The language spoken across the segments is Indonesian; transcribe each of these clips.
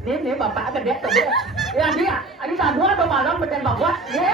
Ini bapak gede tuh dia. Ya dia, ini sadua atau malam beden bapak. Ye.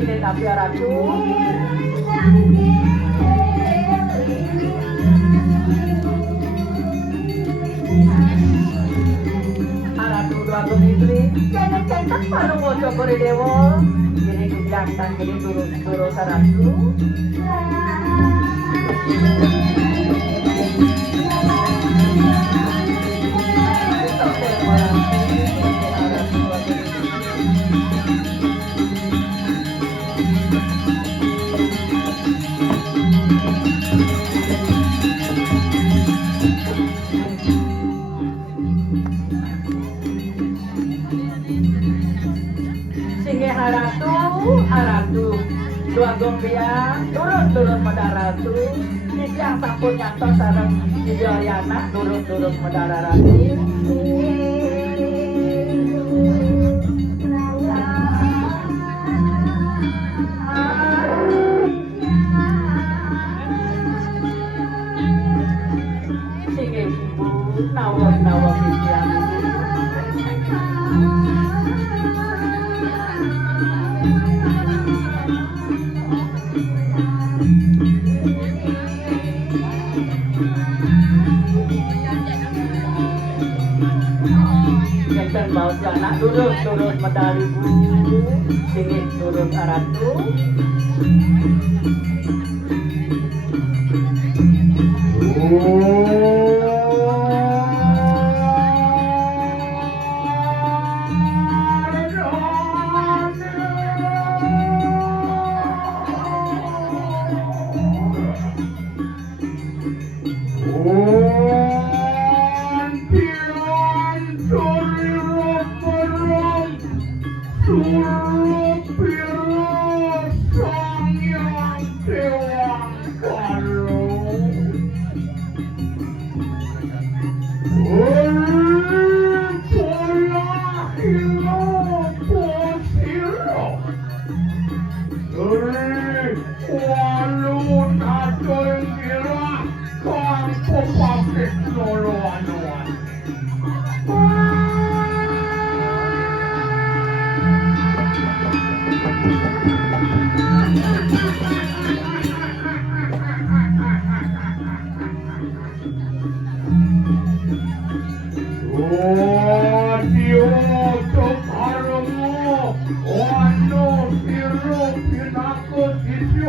Ini Nabi Ratu. Ratu dua istri. Jangan centang palu mojo kori dewo. Ini jantan ini turun saratu. Aratu dua gombia turun pada ratu yang sampun nyantos sareng Widyayana turun pada ratu sing ibu nawa Widya Jantan baut jana turun medali bu singit turun aratu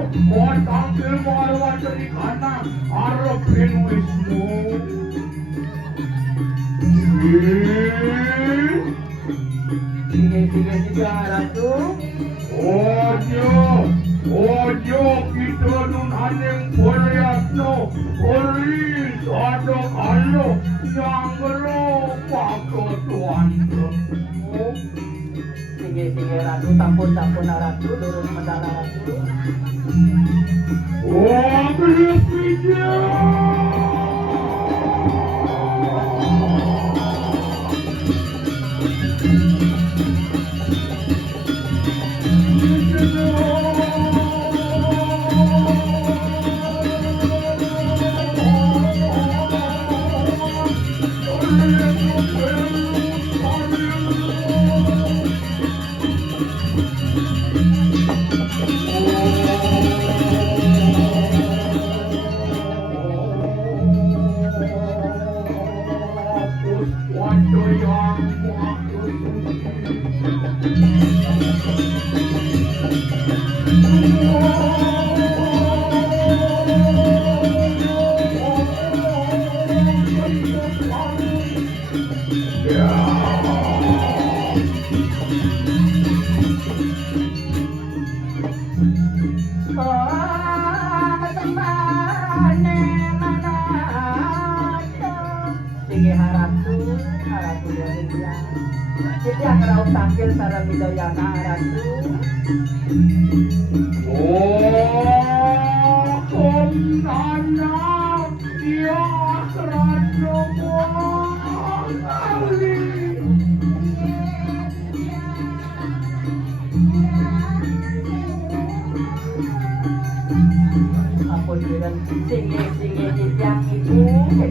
Buat tampil marwah dari kanan harapin wismu. Sige Ratu. Ojo kita nun haning proyekno oris ada kalau yang geropak tuan. Sige Ratu, sampun Ratu, lurus medal Ratu. Beli video. Kita ngerau tampil sarang Widoyana Ratu. Komnana dia Raja Kali. Ampun dengan singe yang ibu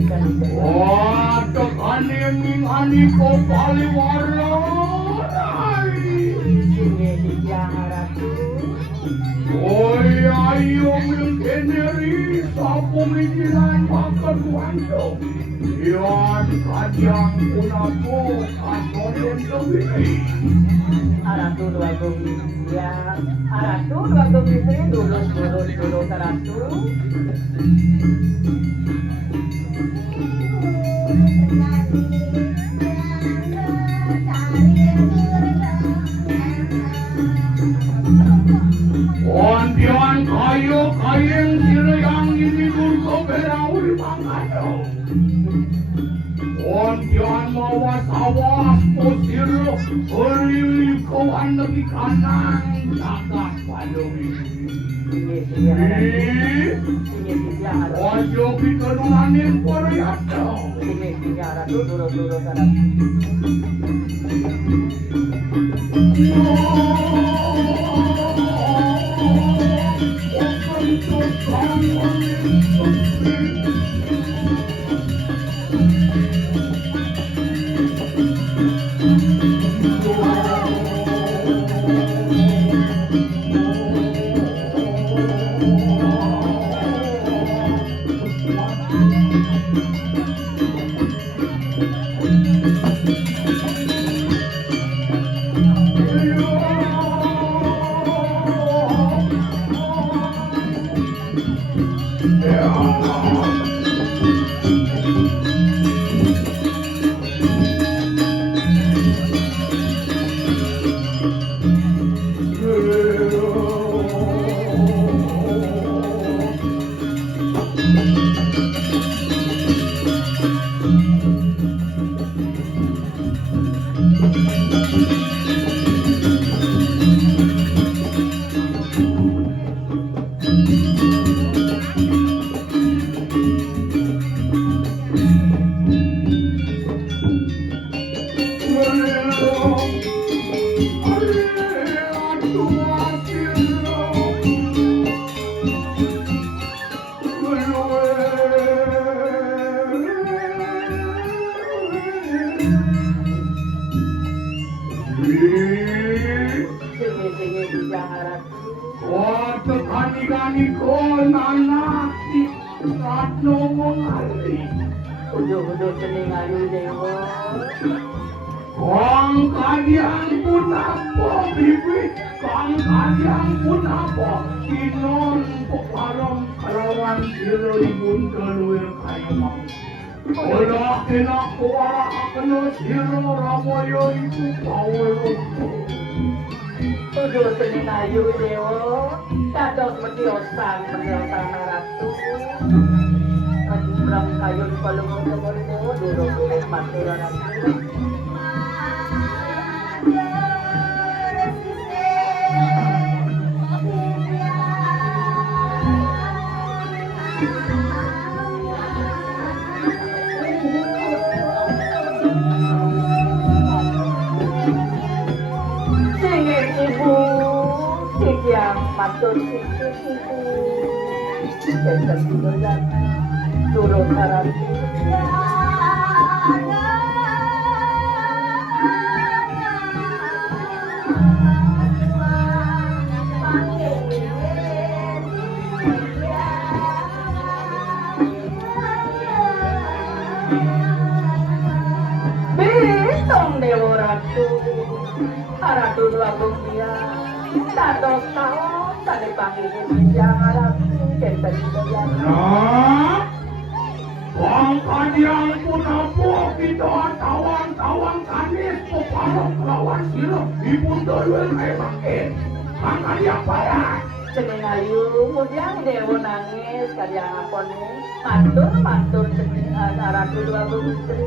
kan. Wah, tekanin ani ko paliwara. Singe yang Ratu. Oi ayo mengeneri sapung ikilan makan wando. Yan kajang punapo kasonen kebiri. Ratu dua gumi ya. Ratu dua gumi lurus Ratu. Ondian kayu kayeng sirayang ini durko berawi mangado. Ondian mawas awas posir uli kawan lebih kanan jagat palungi. Ojo kita nunanin poriato. Sige Ratu lurus Ratu. Kani ko nanati ratno mo ngali. Udah cening ayu dewa. Kang kalian pun apa bibi? Kang kalian pun apa? Inon peparang kelawan siro ibun keluar kayu mang. Olah kena kuara kena siro ramoyo itu power. Tujuh seni ayu dewa, kados mediosan ratu. Rang kayu di palungan dewa dewa, dulu maturan ratu. Matur ibu dan juga turun sarang Bitong dewa ratu Ratu dua dia dados tahu tadi panggil yang Arab kita juga Nah, Bang kalian pun apa kita tawan kanis peparang kelawan siro ibun keluar kayu makin. Bang kalian payah. Cening ayu kemudian dewa nangis karya apon matur cening Ratu dua putri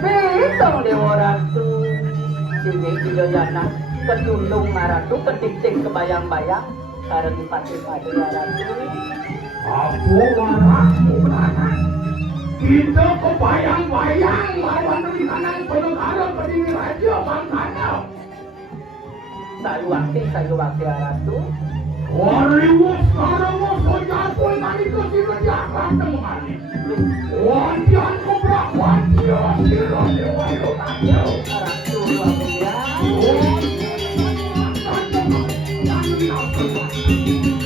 Bitong dewa ratu sini Wijoyana ketundung maratu ketik-tik kebayang-bayang sareng dipati-pati ratu Aku warahmu kanan. Kita kebayang-bayang lawan dari kanan penegara berdiri raja bangkanya. sayu wakti ratu Wariwo sekarang soja pun kali ke sini jangan temani. Wantian kobrak wantian sila dewa ilokanya. ratu dua dia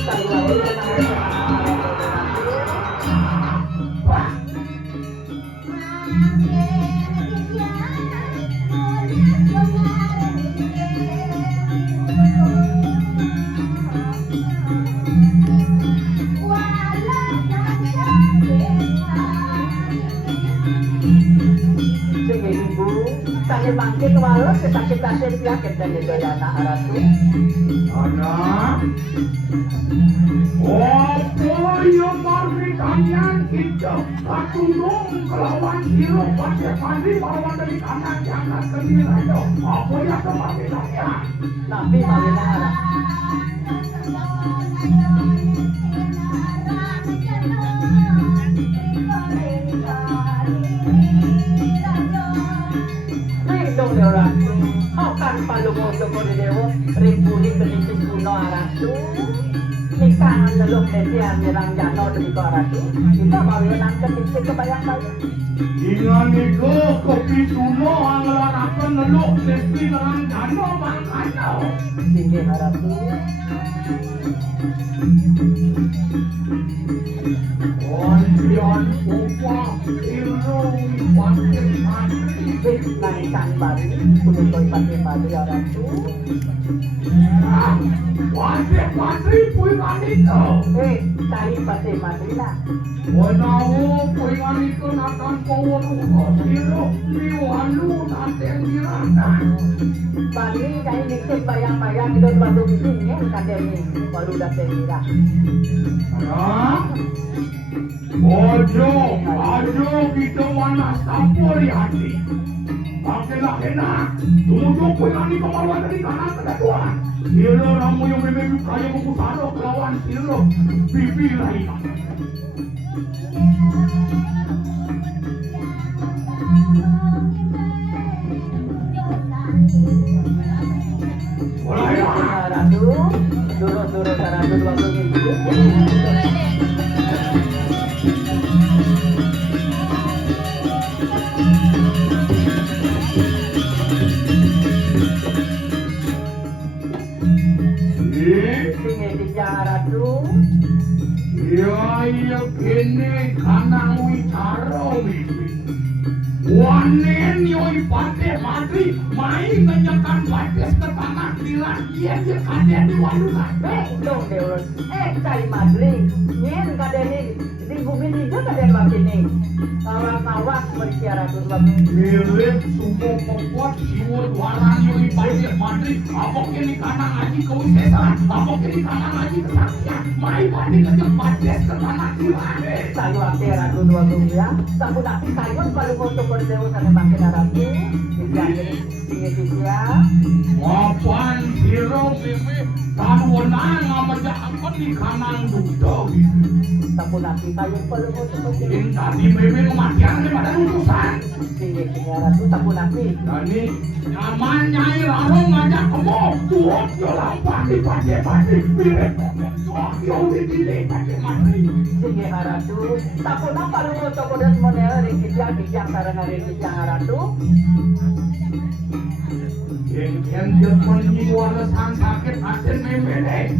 sayu wakti Sakit bangkit walau sesakit kasih penyakit dan Wijoyana ratu Anak, apa yang mari kalian kita katundung kelawan siro pasir mandi lawan dari kanan jangan kiri raja. Apa yang kemarin kalian? tapi malina ratu Ridong dewa ratu Okan palungo toko di dewa Rimpuli kenipis kuno ratu Nikahan neluk nesian nirang jano demi ko ratu Kita mawinan ketik kebayang-bayang Dengan itu kopi suno ang larakan neluk nesti nerang jano bangkanya. Sini ratu Wantian upah ilung pasir mandi. Wis nangkan bari Kunutoy pati-pati ratu Pasir mandi puingan itu. Tahi pati-pati na Wanawo puingan itu nakan pawon siro liwalu naten diratan. Bali kay nikit bayang-bayang Ito batu bising ya Kademi Walu daten nira Ojo kita mana sampuri hati. Pakilah kena, tumujuk puingan itu kemaluan dari kanan ke kedua. Siro ramu yang memang kaya kukusaro kelawan siro bibi lain. Ratu Durut-durut ratu dua Tenang wicara wiwi. Wanen yoi pate madri main menyekan bates ke tanah dilan dia kaden di walungan. Dong dewa. Cai madri. Nyen kadeni di bumi hijau kaden bakini. Awak-awak bersiara tuh lebih. Mirip sumo pokok siwur waran yoi pate madri. Apok ini kanang aji kewisesan. Apok ini kanang aji kesaksian. Main mandi ngejek bates ke tanah dilan. Sayu ate ratu dua ya. Sabu napi sayun baru untuk berdewa sana makin aratu. Sisi ya. Mapan siro mimi tanwonan ngamajak apa di kanang dudo. Sabu napi sayun baru untuk berdewa. Yang tadi mimi kematian daripada utusan. Sisi ratu sabu napi. Ini nyaman nyai lalu ngajak kamu. Tuh jolapan di pade-pade. Mirip kok yo di pade-pade. Sisi ratu sabu napi baru untuk berdewa monel rikijang sarang rikijang ratu. Yang Jerman jiwa lesang sakit asin memele.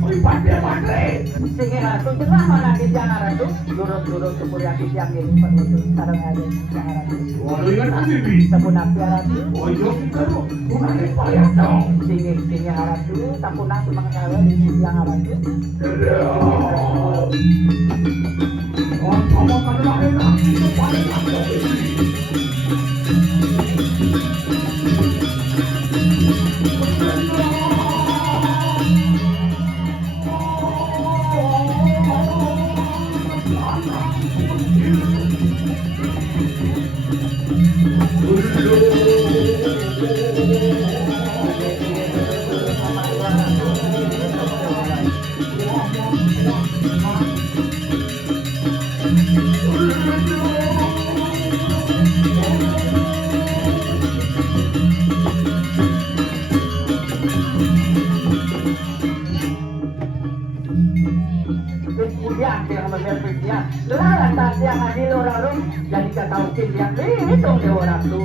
Oi pade-pade. Sini ratu jelas mana kijang ratu. Lurus-lurus kemuliaan kijang ini penutup sarang rikijang ratu. Walau ingat nanti bi. Sabu napi ratu. Oh yo kita lo. Bukan payah dong. Sini ratu sabu napi mengenal rikijang ratu. Oh kamu kan enak. Pade-pade. Yang adil orang jadi ketaukin yang itu orang tuh.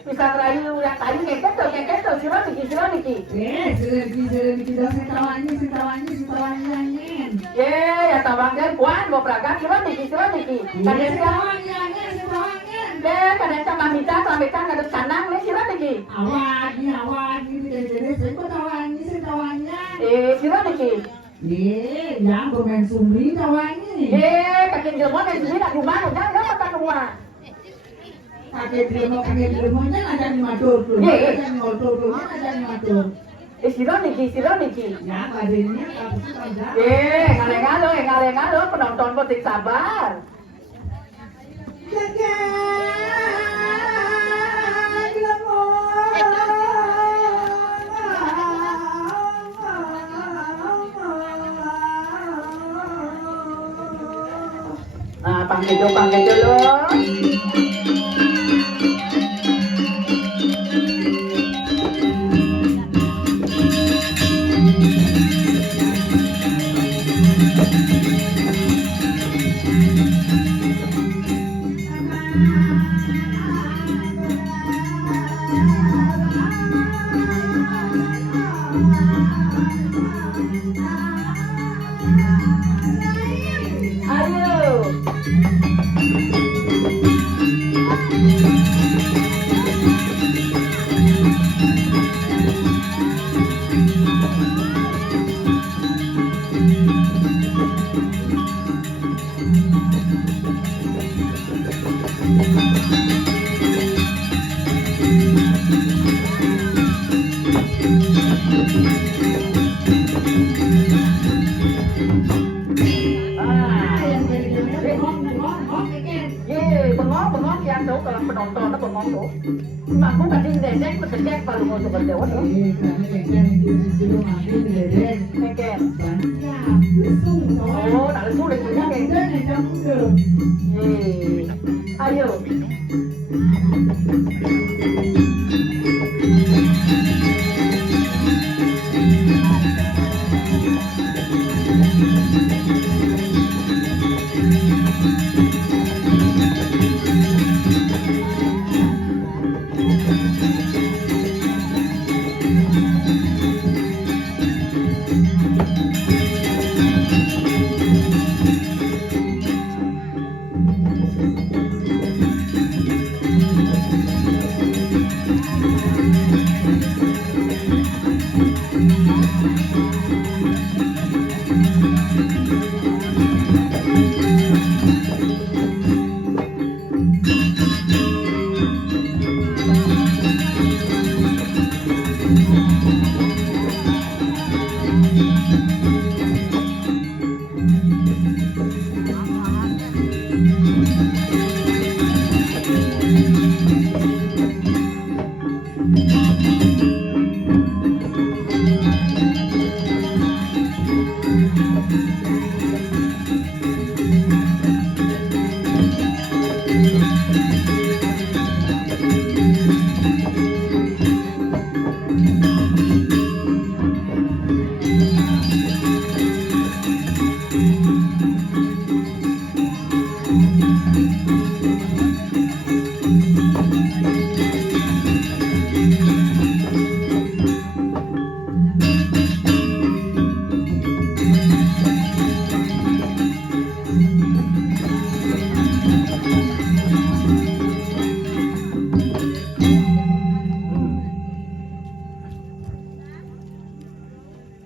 Pisang rayu yang tadi ngeket tuh, sirah niki. Ya tawangnya kuan, mau peragan, sirah niki. Kadang kadang sama mita ngadep sanang, sirah niki. Sirah niki. Yang bermain sumri tawangi. Kakek jelmon yang sini nak rumah, jangan makan rumah. Kakek dremonya ada di matur tuh. Ada di matur. Siro niki. Ya, badannya kalau Ngale-ngalo, penonton penting sabar. Nah, panggil dulu. Bengong yang tuh kalau penonton tuh bengong tuh. Aku kadang dedek mendetek baru mau coba jawab tuh. Neken. tuh. Ayo.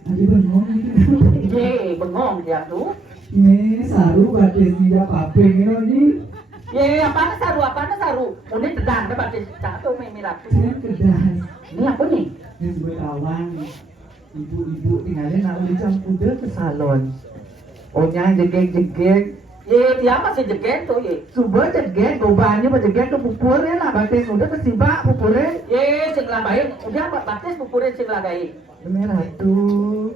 Tadi bengong ini. Ye, bengong dia tuh. Ini saru batin tidak paping ini. Ye, apa saru? Ini sedang dapat satu mirat. Saya kedai. Ini apa nih? Ini buat awang. Ibu-ibu tinggalnya nak beli kuda ke salon. Ohnya jegek-jegek. Ye, dia masih jegen tuh ye. Subuh jegek, gobannya jegek ke pupurnya lah. Batin udah kesibak pupurnya. Ye, sing lambain, udah batis pupurin sing lagain. Merah tuh.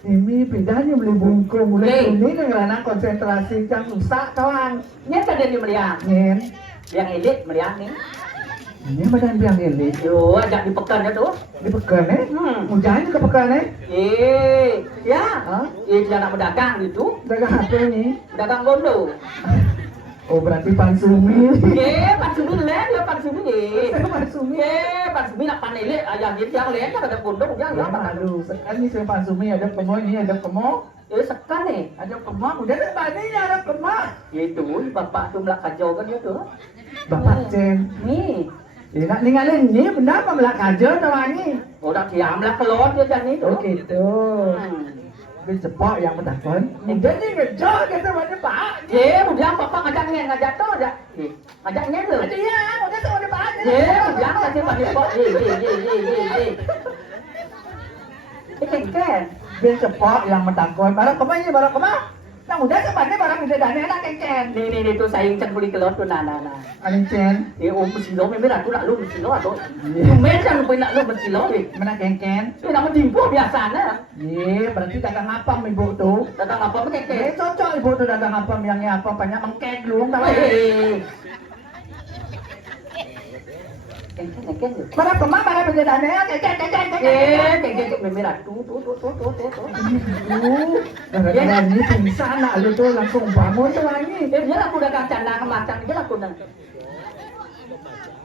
Ini bedanya beli bungkung mulai ini dengan konsentrasi yang susah kawan. Ini kan dia melihat. Nyen. Yang elit melihat nih. Ini badan biang ini. Yo, ajak dipekan ya tuh. Dipekan Mujahnya ke pekan Ya. Hah? Dia nak berdagang gitu. Dagang apa ini? Dagang gondo. Oh berarti pansumi. Pansumi len ya pansumi ye. Pansumi. Pansumi nak panele ayam gitu yang len kan ada gondo yang Ya malu. Sekarang ini saya pansumi ada kemo ini ada kemo. Sekan nih. Ada kemo. Udah ada banyak ada kemo. Itu bapak tuh melak kacau kan itu. Bapak Cen. Nih. Nak ninggalin ini benda apa melak aja tawangi. Udah diam lah kelot dia jadi itu. Oh gitu. Ini cepok yang bertakon. Jadi ngejar kita mana pak. Udah bapak ngajak tuh aja. Ngajaknya tuh. Ada ya, udah tuh ada pak. Udah kasih pakai kok. Kengken. Ini cepok yang bertakon. Barang kemana? Barang kemana? Nah udah sebenarnya barang bisa dana enak kengken. Nih tuh saing cek beli kelot tuh nah. Aling Cen. Mesti lo memang aku nak lu mesti lo atau. Memang kan lu nak lu mesti lo ni. Mana kengken? Ini nama timpo biasanya. Berarti dagang apam ibu tuh. Dagang apa kengken? Cocok ibu tuh dagang apam yang apa banyak mengkek lu tahu. Kengken. Barang kemana barang bisa dana ya kengken. Kengken memang tuh. Gara-gara ini pingsan nak lu tuh langsung bangun tuh lagi. Dia aku dagang candang macam dia aku nang.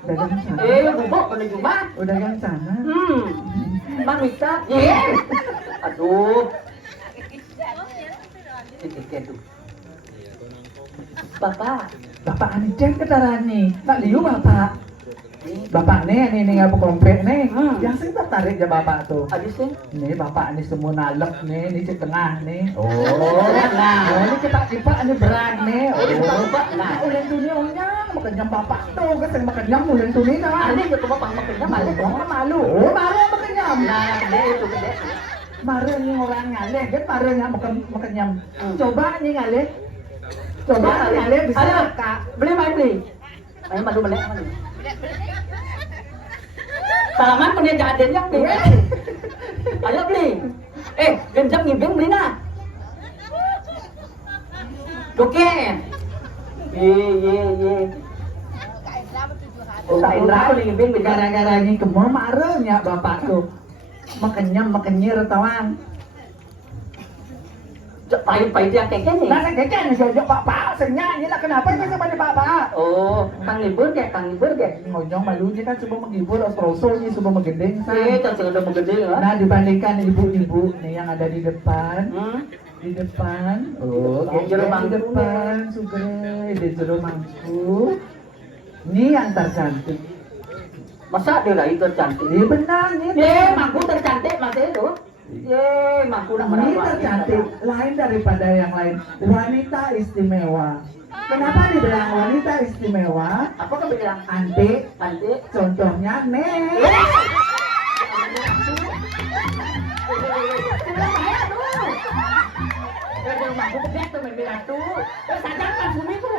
Dagang sana. Bubuk pada Jumat. Udah dagang sana. Mang Mita. Aduh. Kengken tuh. Bapak Anicen ketarani. Nak liu bapak. Bapak nih ngapa kompek nih? Yang sih tertarik ya bapak tuh. Habis sih. Nih bapak nih semua nalep nih, di tengah nih. Nah. Ini cepat-cepat ini berat nih. Nah. Ulen tuh nih onyang, makan bapak tuh, kan makan jam ulen tuh nih kan. Ada yang cuma makannya malu dong. Malu. Malu makan jam. Nah, gede. Malu nih orang ngale, kan malu yang makan jam. Coba nih ngale. Coba ngale bisa. Ayo, Kak. Beli. Ayo madu beli. Salaman punya jaden yang beli. Ayo beli. Genjam ngibing beli nah. Doken. Ye. Oh, tak Indra ni ngibing Gara-gara ini kemo marahnya bapakku. Makenyir tawang. Cak pahit dia keken ni. Nah, keken saja bapak senyanyi lah kenapa itu sama di bapak? Oh, kang libur ke? Ngojong malunya kan coba menghibur Ostrosonya coba menggedeng Tak sudah menggede lah. Nah dibandingkan ibu-ibu nih yang ada di depan, di depan, Oh, di jero mangku depan, sugeng di jero mangku. Ini yang tercantik. Masa dia lah itu cantik? Ini benar nih. Mangku tercantik mas itu. Mangku nak Ini tercantik, lain daripada yang lain. Wanita istimewa. Kenapa dibilang wanita istimewa? Apa kau bilang? Antik, Cantik. contohnya nih. Mangku begitu tu main bilang tu. Sadar kan bumi tu.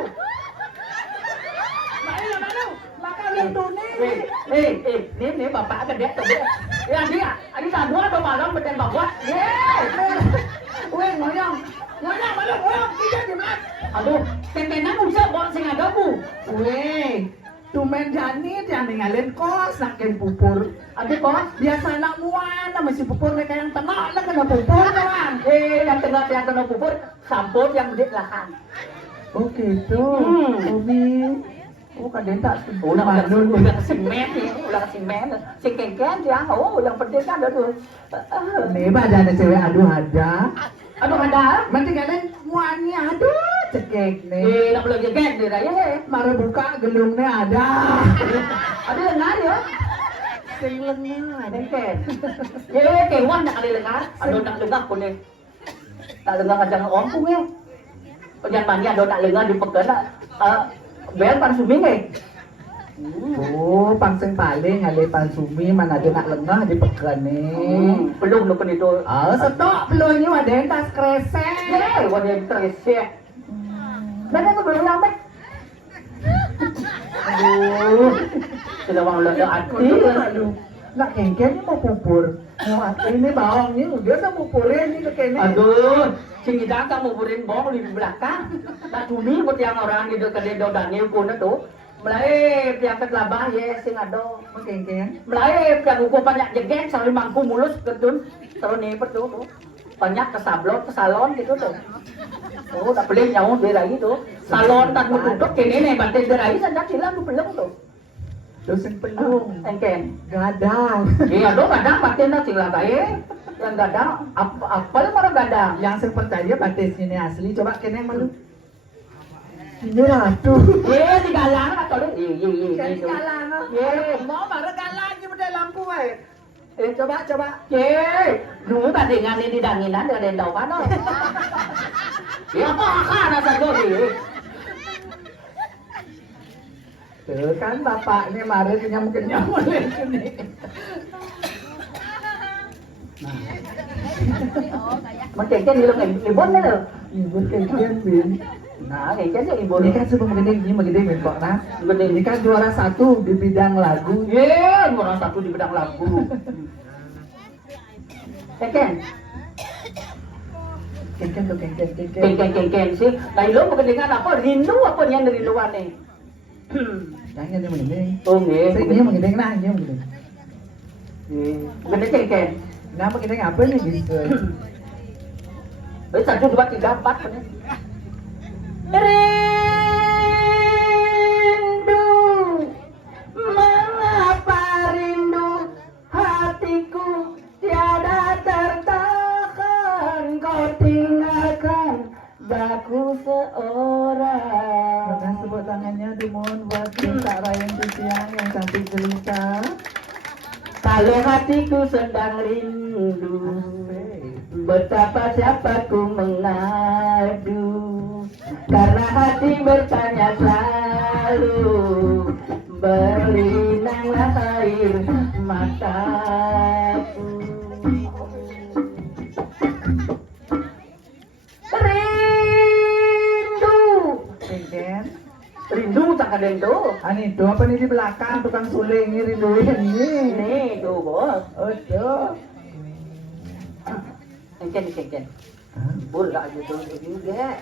Maka itu nih. Ni bapak ada dia tu. Adik dua atau malam beten bapak. Weh, ngoyong, malam, tidak di belakang. Aduh, tetenan usah bawa sing ada bu. Weh, tumen Janit yang ninggalin kos saking pupur. Adik kos. Biasa anak muana masih pupur mereka yang tenang lah kena pupur doang. Yang kena pupur, samput yang gede lahan. Oh gitu. Umi. Oh kadang tak Ulang simen ni, si kengkeng dia. Oh, yang penting kan ada tu. Nih badan cewek aduh ada. Aduh ada. Nanti kalian muani aduh cekek nih. Nak boleh jegek dia raya. Mari buka gelungnya ada. Ada lengan ya. Sing lengan. Kengkeng. Kewan nak ada lengan. Aduh nak lengan pun ni. Tak lengan kacang orang pun ni. Jangan banyak aduh nak lengan di pekan nak. Bel pan sumi ni. Oh, pangsing paling ale pansumi mana ada nak lengah di pekan nih. Belum lu kan itu. Setok belum ada yang tas kresek. Wadah yang teresek. Mana tu belum lambat. Aduh. Sudah wang lu hati. Nak kengkeng mau pupur. Ini bawangnya udah dah pupurin ni kekene. Aduh, sing ida kamu pupurin bawang di belakang. Nak cumi buat yang orang di dekat dedo Daniel pun tu. Mulai yang kelabah ye sing ado Kengkeng. Mulai yang ukur banyak jegek sampai mangku mulus ketun. Terus ni betul tu. Banyak ke sablon, ke salon gitu tu. Oh, tak boleh nyawa dia lagi tu. Salon tak tutup kene ni bantai dia lagi saja silang tu belum tu. Dosen pelung. Engken. Gadang. Iya, do gadang batin dah sila bae. Yang gadang apel marah gadang. Yang saya percaya batis ini asli. Coba kene yang malu. Ini ratu. Di galang atau di Di galang. Mau marah galang ni benda lampu coba. Dulu bandingan ini danginan dengan dendau mana? Ya apa ada saja ni. Tuh kan bapaknya marah mungkin boleh sini. Macam kan hilang ibon ni loh. Ibu kengkeng bin. Nah, kan dia ibon. Ini kan sebelum menggede kok nah. Ini kan juara 1 di bidang lagu. Juara 1 di bidang lagu. Kengkeng. Kengkeng sih. Nah, lo mengendengar apa? Rindu apa yang rinduan ni? Jangan dia menggede. Oh, nggih. Saya menggede nah, dia menggede. Gede kengkeng. Kenapa kita apa nih gitu? 1, 2, 3, 4 kan. Rindu, mengapa rindu hatiku tiada tertahan, kau tinggalkan baku seorang. Pernah sebut tangannya dimohon buat minta Ryan Tisiang yang cantik jelita. Kalau hatiku sedang rindu, betapa siapa ku mengadu. Karena hati bertanya selalu, berlinanglah air mataku. Rindu. Rindu tak ada itu. Itu apa nih di belakang tukang suling ini rinduin ini. Nih tuh bos. Oh tuh. Kengken. Bola gitu juga.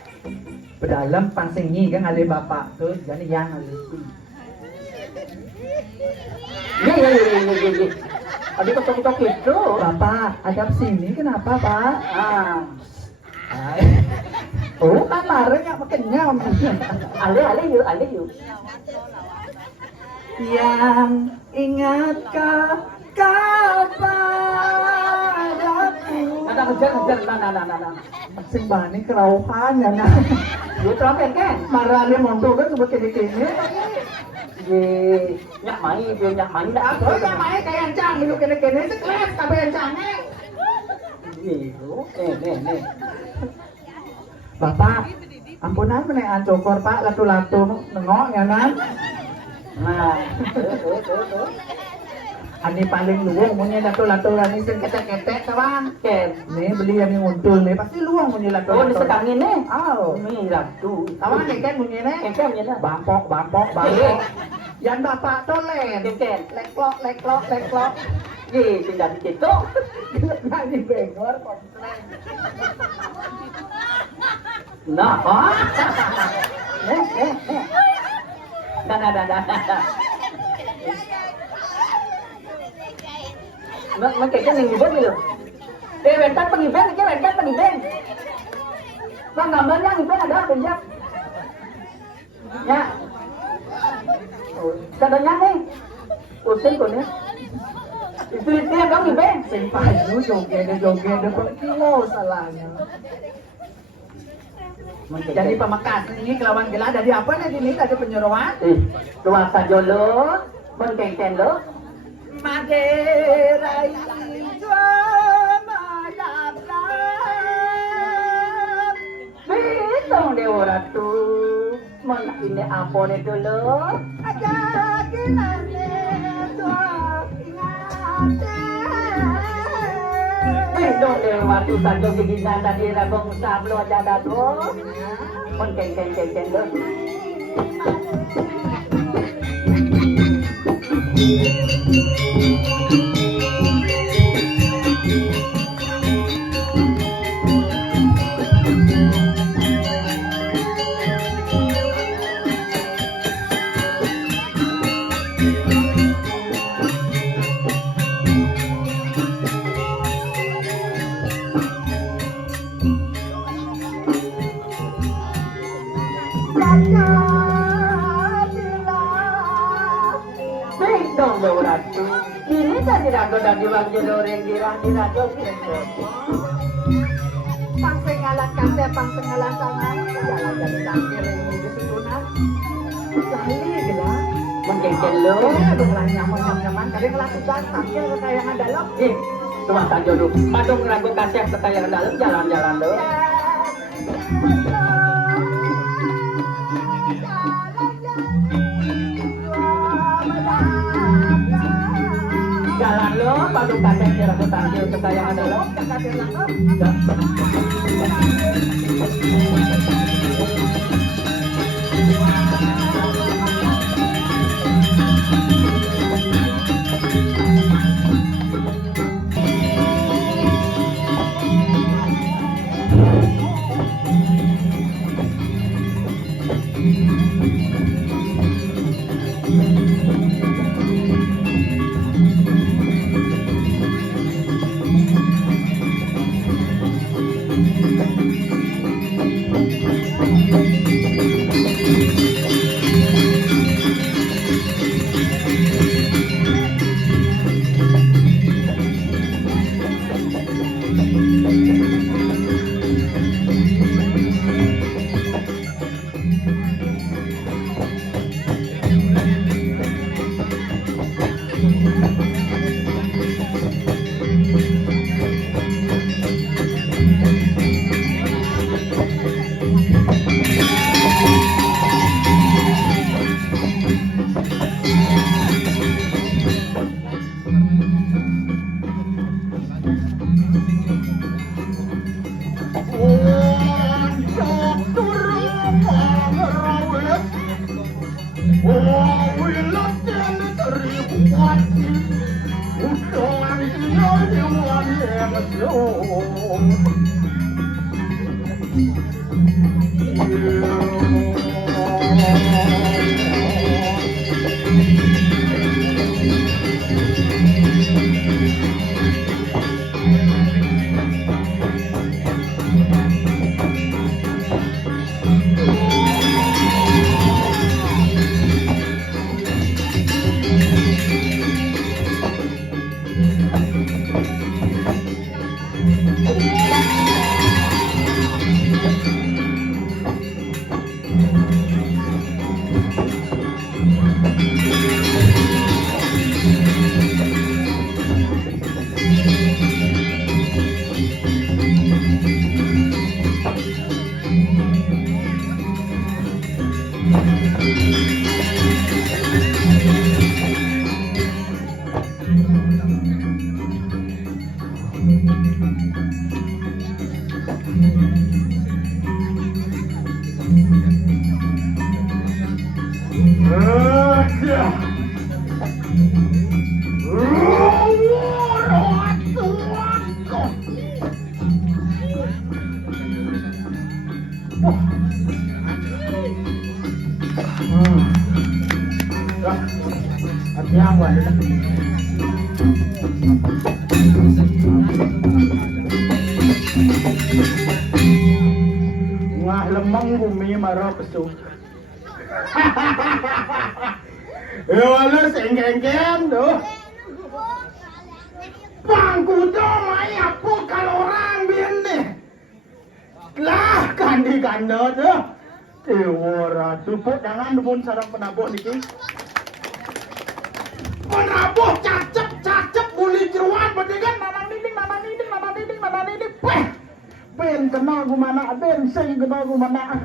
Pedalam pansingi kan ale bapak tuh jadi yang ale. Ye. Adik ketok-ketok itu. Bapak, ada sini kenapa, Pak? Ah. Oh, kamarnya makin nyam. Ale yuk. Yang ingatkah kau padaku? Nada ngejar. Nah. Sing bani kerauhan ya nah. Yo terakhir kan. Marane mondo kan coba kene-kene. Ye, nyak main dah. Oh, ya mae kayak encang minum kene-kene sekles kabeh encange. Nih. Bapak, ampunan menekan cokor Pak, latu-latu nengok ya nan. Nah, tuh. Ani paling luwung munye latu-latu rani sing ketek-ketek ta Bang. Ken. Nih beli yang untul nih pasti luwung munye Oh, latu-latu. di sekangin nih. Oh, Ini ratu. tawa nih kan munye nih. Ken ya. Bampok. Yan bapak tolen. Ken. Leklok. Ye, sudah diketo. Nyanyi bengor komplain. Nah, Dah. Makanya yang ngibet gitu. Wentan pengiben. Bang gambarnya ngibet ada penjak. Ya. Kadangnya nih. Pusing kok nih. Istri yang kamu ngibet. Sing payu joget kok kilo salahnya. Jadi pemakas ini kelawan gila dari apa nih ini tadi penyuruhan? Luar saja lo, menkengken lo. Magerai jua mayablam. Bitong dewa ratu, mana ini apa nih dulu? Ada kilane dua ingate. Bitong dewa ratu saja kegiatan tadi rabong sablo aja dado. Menkengken lo. Bitong dewa ratu, ini tadi rago dan diwajib orang dirah-dirah gitu. Pangsengalan kasih, pangsengalan tangan, jalan jadi tangkir ini di situnan. Kali gila. Menkengken lo. Aduh lah nyaman, kadang ngelakukan tangkir kekayangan dalam. Cuma saja dulu. Padung ragu kasih kekayaan dalam jalan-jalan lo. Jalan lo, padung kasih ragu tangkir kekayaan dalam. Ngah lemang bumi marah pesu. Wala senggeng-geng tuh. Bangku tuh mai apa kalau orang bini. Lah kandi kanda tuh. Tewara tupuk jangan pun sarang penabuh niki. Penabuh cacep buli jeruan pentingan mana ini peh. Ben kenal ku mana, ben sing kenal ku mana.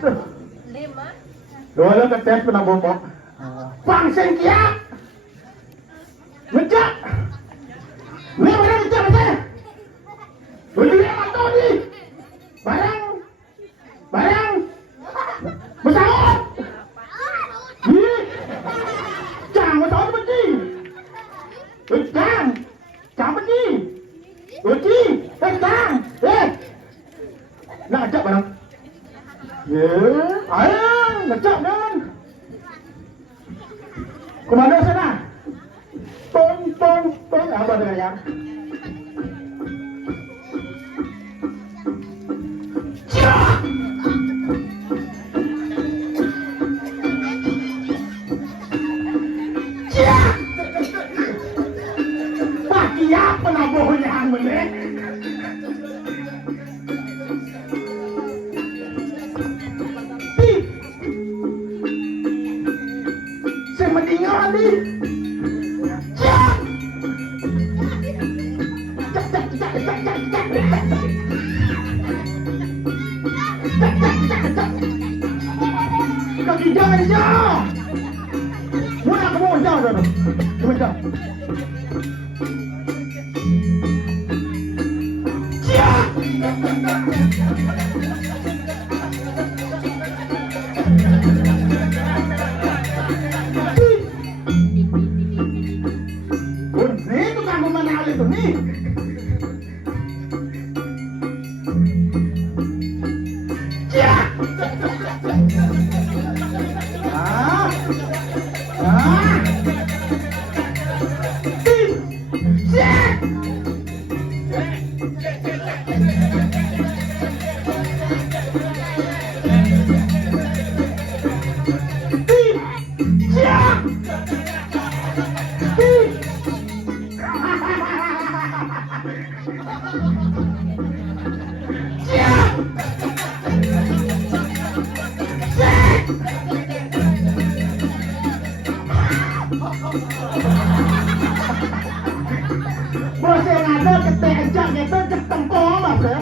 Tuh. 5. Dua ke tes penabuh pok. Bang sing kia. Mejak. Ni mana mejak saya? Beli atau ni? Barang. Bersahut. Ni. Jangan bersahut benci. Jangan benci. Benci. Jangan. Nak ajak barang. Ayo, ngecap kan. Komando sana. Tong, apa dengannya? Bagi apa nabuhnya yang bener? Semendingan ni. Kaki jangan jauh. Mula kamu jauh. Itu kamu mana hal itu nih? Bos yang ada ketejak itu ketempong mas ya.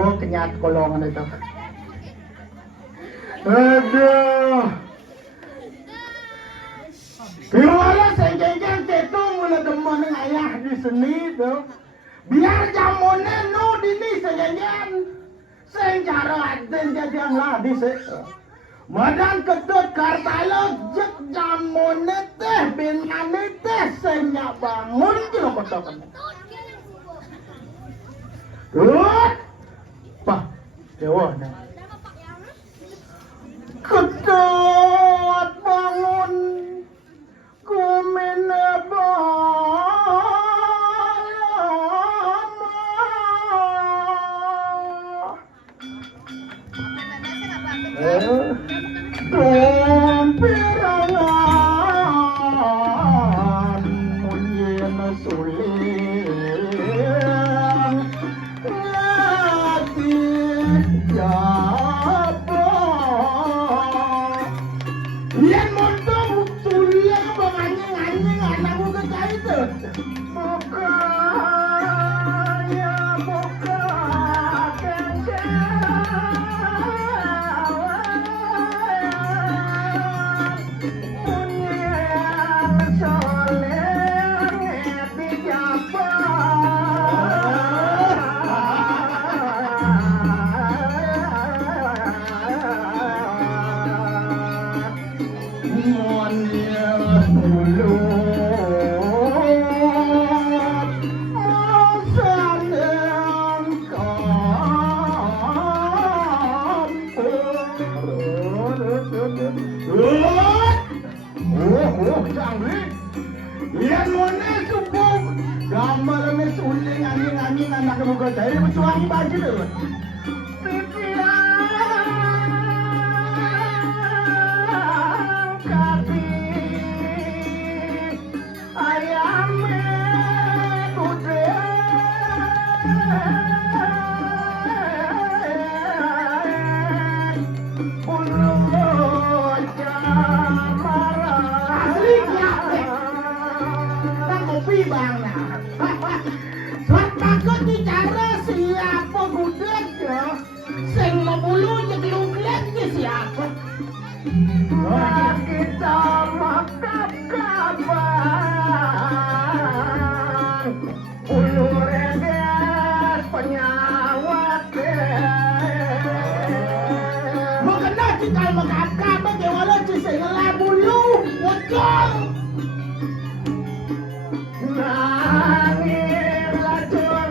Oh kenyat kolongan itu. Aduh. Gimana senggeng itu mulai demen ayah di seni tuh. Biar jamone nu dini sejenjen. Sing cara aden jadian ladi se. Madan kedut kartalog jek jamone teh binane teh sing bangun kilo kotokan. Tut. Pak, dewa na. Kedut bangun kumeneba. Domperangan munyen suling ngati jaba yen montong suling banganying-anying anakku kekaitu buka ya buka Lihat mana subuh gambar mes uling angin anak muka dari bercuangi baju tu. Pipiang kaki ayam kude. Bang nah. Suat takut bicara siapa gudeg ya. Sing membulu jadi luglet ni siapa? Kita makap kabar. Ulu redes penyawat. Mengena kita makap kabar ke walau sing ngelai bulu. Wajah. Nangis lacur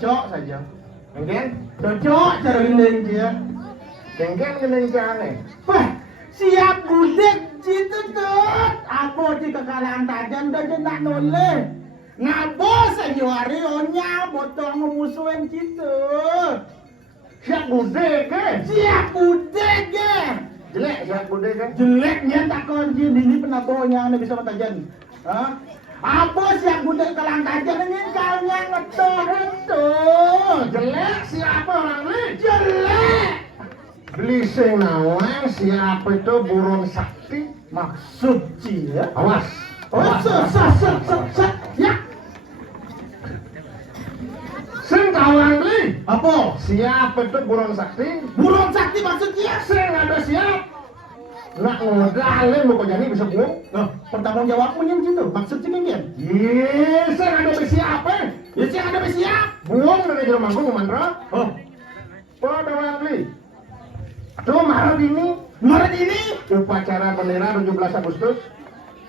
cocok saja. Engken? Cocok cara gendeng dia. Engken gendeng cara. Wah, siap gudeg situ tuh. Apa di kekalaan tajan dah nak noleh. Ngabo sejuari onya botong musuhin situ. Siap gudeg ke? Siap gudeg ke? Jelek siap gudeg ke? Jeleknya tak kunci ini penabohnya anda bisa matajan. Hah? Apa siap gudeg kelang tajan ini kalian ngetoh itu jelek siapa orang ini jelek Beli sing nawang siapa itu burung sakti? Maksud dia? Awas. Oh, ya. Sing nawang beli. Apa? Siapa itu burung sakti? Burung sakti maksud dia? Sing ada siap. Nak ngodalin mau jadi bisa buang. Nah, pertanggung jawabmu yang gitu. Maksud sih mungkin? Iya, sing ada siapa? Ya sih ada siap. Buang dari jero manggung mantra. Oh, Pada yang beli. Tuh Maret ini upacara bendera 17 Agustus.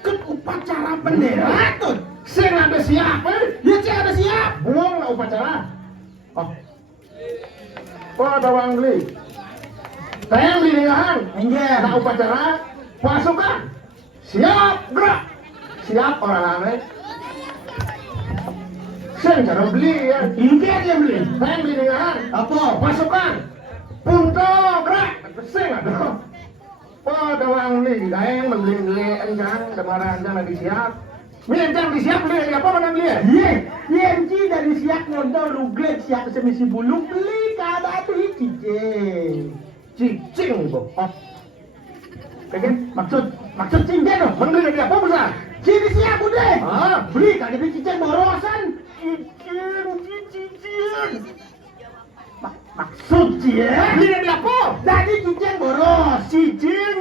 ke upacara bendera tuh. Sing ada siapa? Ya sih ada siap. Buang lah upacara. Oh. Pada yang beli. Tayang beli dengan. Enggak. Nah upacara pasukan. Siap gerak. Siap orang aneh. Sing cara beli ya. Enggak dia beli. Tayang beli dengan. Apa? Pasukan. Punto gerak. Sing ada. Pada yang beli. Tayang membeli enjang. Kemarin enjang lagi siap. Beli enjang disiap beli apa mana beli ya? Iya, Enci dari siap ngondol ruglek siap semisi bulu beli kada tuh cicing. Cicing bu. Oh. Kayak Maksud cincin dong. membeli lagi apa besar? Sini siap udah. Ah. Beli kada di cicing borosan. Cicing. Maksud dia? Beli lagi apa? Jadi cicing boros. Cicing.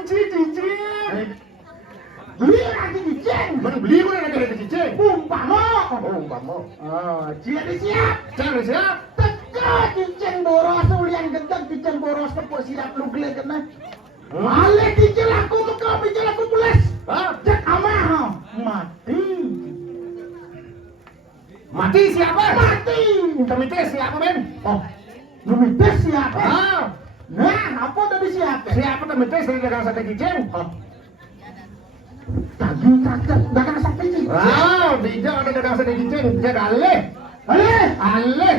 Beli lagi cicing. Beli gue lagi cicing. Umpama. Oh, kamu. Oh, jadi siap. Jangan siap. Teka cicing boros ulian gendeng cicing boros kepok siap lu glek kena. Ale cicing aku muka cicing aku pulas. Hah? Cek amah mati. Mati siapa? Mati. Komite siapa men? Oh, numites siapa? Ah. Nah, apa tadi siapa? Siapa komite dari dagang sate cicing? Oh. Daging cacat, dagang sapi cicing. Ah, bijak ada dagang sate cicing. Jaga Ale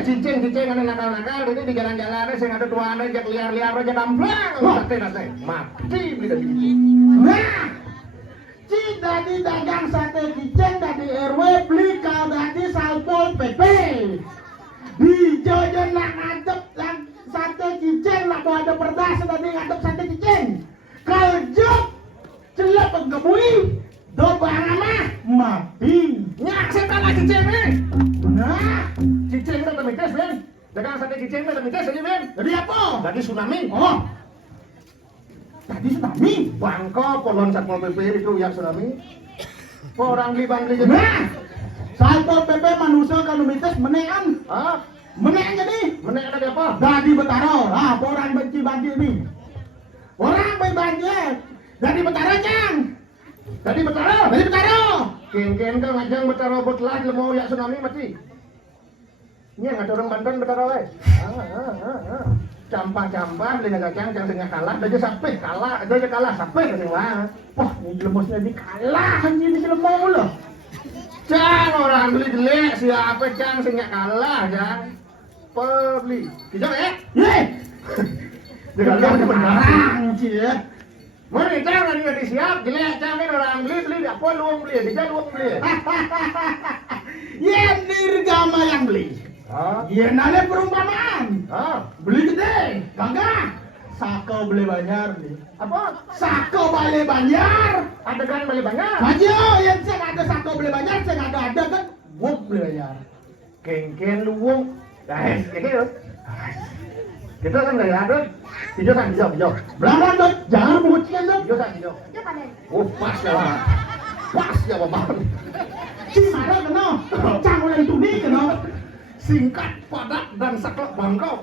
cicing ada nakal-nakal ini di jalan-jalan sing ada tuan jak liar-liar aja kamplang. Sate. Mati beli dari cicing. Nah, dari dagang sate cicing dari RW beli kau dari Satpol PP. Di Jojo nak ngadep sate cicing nak ada perdas tadi ngadep sate cicing. Kaljuk celap pengebui do barama mati. Nyak setan lah cicing nih. Nah, Cicing kita komite men. Dagang sate cicing kita komite saja men. jadi apa? Tadi tsunami. Oh, tadi tsunami. Bangko polon Satpol PP itu yang tsunami. Orang beli jadi. Nah, Satpol PP manusia kanumites menekan. Ah, Menekan jadi. menek ada apa? Jadi betaro. Ah, orang benci banjir nih. Orang benci banjir. Jadi betaro cang. Tadi betara. Jadi betaro. Ken kan ngajang betara botlah lemo ya tsunami mati. Nya ada orang Banten betara we. Campah-campah beli ngajang jang sing kalah aja sampai kalah sampai sing wah. Wah, ini lemosnya di kalah anjir di lemong loh. Cang orang beli jelek siapa cang sing kalah jang. Beli. Kijang ya? Ye. Jangan Barang sih ya. Mana cang lagi nggak disiap jelek cang ini orang beli apa luang beli dia luang beli. Ye dirgama yang beli. Ah. Ye nale perumpamaan. Ah. Beli gede, kagak. Sako beli banyak nih. Apa? Sako beli banyak. Adegan beli banyak. Maju, yang saya ada sako beli banyak, saya ada kan. Wop beli banyak. Ken luang. Guys, gitu. Kita kan nggak ada. Hijau kan hijau. Belakang tuh, jangan bucian tuh. Hijau kan hijau. Oh pas ya bang. Pas ya bang. Si mana kena? Cang oleh itu nih kena. Singkat, padat dan saklek bangkau.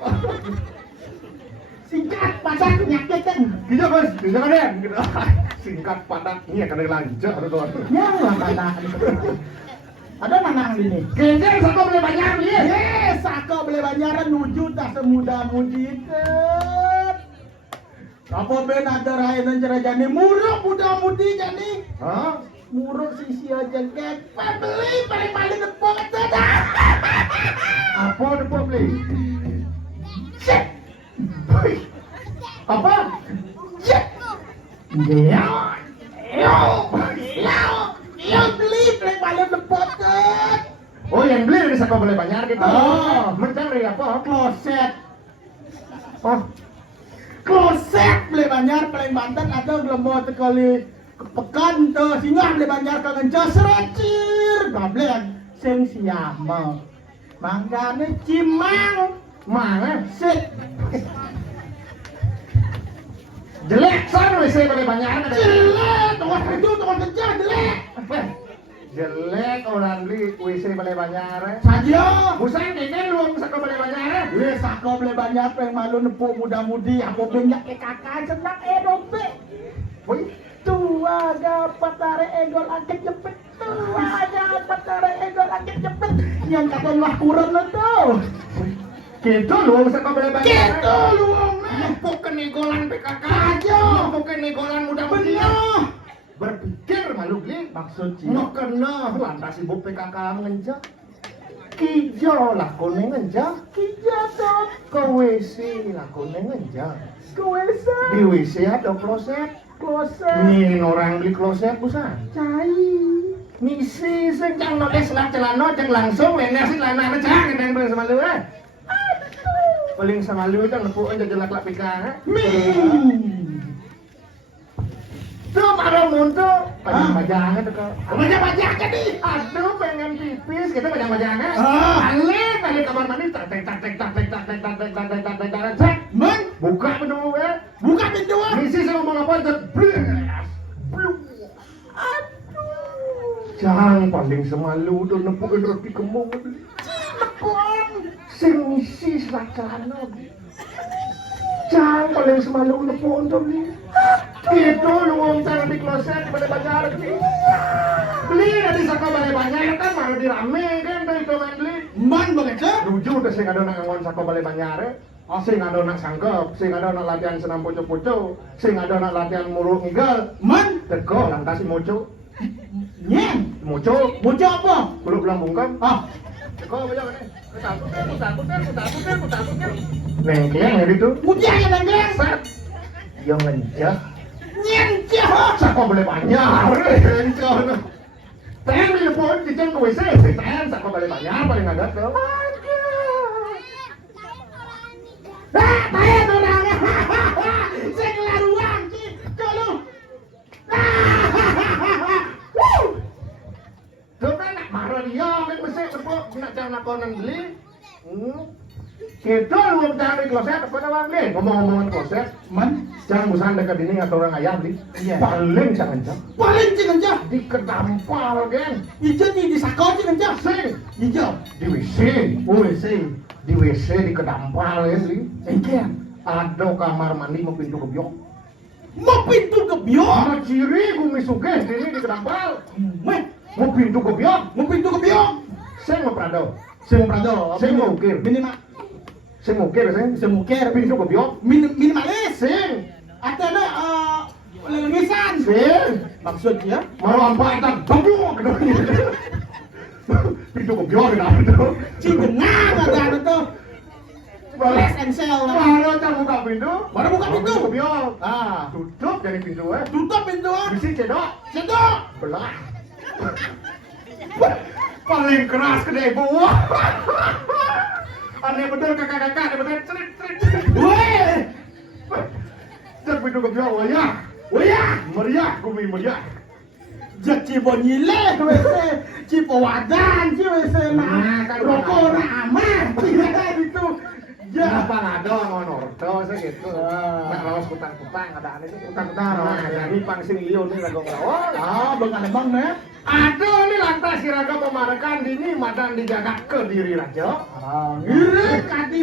Singkat, padat, nyakitin. Hijau kan ya. Gitu. Singkat, padat. Ini akan lanjut tuh. Yang lah mana? Ada mana ini? Kenjeng sako beli banyak beli. Yes, sako beli banyak nuju tak semudah mujiket. Apa ben ada rayanan cara jani muruk muda mudi jani. Hah? Muruk sisi aja kek. Beli paling depok aja. Apa depo beli? Shit. Apa? Shit. Dia. Yo beli paling depok. Oh yang beli dari sako beli banyak gitu. Oh. Mencari apa? Kloset. Oh. Kloset. Banjar paling Banten atau gelembot sekali pekan tuh singa beli Banjar ke ngencos recir goblok sing siama manggane cimang mana sih Jelek sana WC beli Banjar. jelek tukang itu tukang kerja jelek Jelek orang beli WC beli Banjar. saja Busan ini lu sako beli Banjar. wes aku beli Banjar pengen malu nepuk muda-mudi aku banyak ke kakak senang dope Woi, tua dapat tarik egol angkat jepit tua dapat tarik egol angkat jepit yang kata lah kurang lo tuh gitu lu sako beli Banjar. gitu lu Nepuk kenegolan PKK Aja. Nepuk kenegolan muda-mudi. bener Berpikir malu beli. maksud No kena lantas ibu PKK ngenjak. Kijo lah kone ngenjak. kijat tuh Ke WC lah kone ngenjak. gue Di WC ada kloset. kloset Nih orang beli kloset busan. cai Misi sing cang nodes lah celana cang langsung lender sih celana cang yang paling sama lu paling sama lu cang nepuk aja jelek lah PKK. Tuh para muncul pajang-pajangnya tuh kok. Pajang-pajangnya nih. Aduh pengen pipis kita pajang-pajangnya. Balik kamar mandi cek. Men, Buka pintu buka pintu. Misi saya ngomong apa itu? Jangan paling semalu tuh nepukin roti kembung. Sing misi celana. Jangan paling semalu nepukin tuh nih. Itu lu ngomong di kloset di Banjar beli dari saka balai Banjar kan malah dirame kan dari itu main beli Man begitu. lucu tuh sing ada nak ngon saka balai Banjar sing ada nak sangkep sing ada nak latihan senam pucuk-pucuk sing ada nak latihan mulu ngigal Man, teko lantas mucuk nyeng. mucuk Bocah apa? belum bilang bungkam Ah, teko aja kan nengkeng gitu bocah yang nenggeng. set yang ngencah Nyencah. saka balai Banjar ngencah Ten di depan kitchen ke WC, ten saka balai Banjar paling ada tuh. Tanya orang. Saya keluar ruang sih. Kalau. Tuh kan nak marah dia kan mesti tepuk nak jangan nakonan beli. Kita lu jangan di kloset apa nama beli? Ngomong-ngomongan kloset, Man, jangan busan dekat ini atau orang ayam beli. Iya. Paling jangan jam. paling sih ngencah. Di kedampal kan. Ijo nih di sakau sih ngencah. Sing Ijo. di WC. Woi sih. Di WC di kedampal kan beli. Engkian. Ada kamar mandi mau pintu kebiok. Mau pintu ke biok. Sama ciri gumi suge sini di kedampal. Meh, Mau pintu kebiok. mau pintu ke biok. Saya mau prado. Saya prado. Saya mau ukir. Saya mau ukir saya. Semukir. Pintu kebiok. Minimalis. Sing. Atau lengisan. Sing. Maksudnya? Mau lampak itu bambuk. Pintu kebiok itu. Cigenang ada tuh. Les and sell. Baru cang buka pintu. Baru buka pintu. Kebiok. Ah, Tutup jadi pintu tutup pintu. Bisi cedok. Cedok. Belah. Paling keras gede buah. Aneh betul kakak-kakak, aneh betul cerit. Weh, Cek pintu kebiok wayah. weh, Meriah, gumi meriah. jak cibonyile, wese, cipowadan, wese, Nah, kan rokok aman, itu. Apa ngado ngonordo segitu. Nak rawas kutang-kutang ada aneh itu kutang-kutang. Nah, jadi pangsing liu nih lagu ngelawan. Ah, bengan bang nih. Aduh, ini lantas kira-kira pemarakan dini madan dijaga ke diri raja. Iri, kadi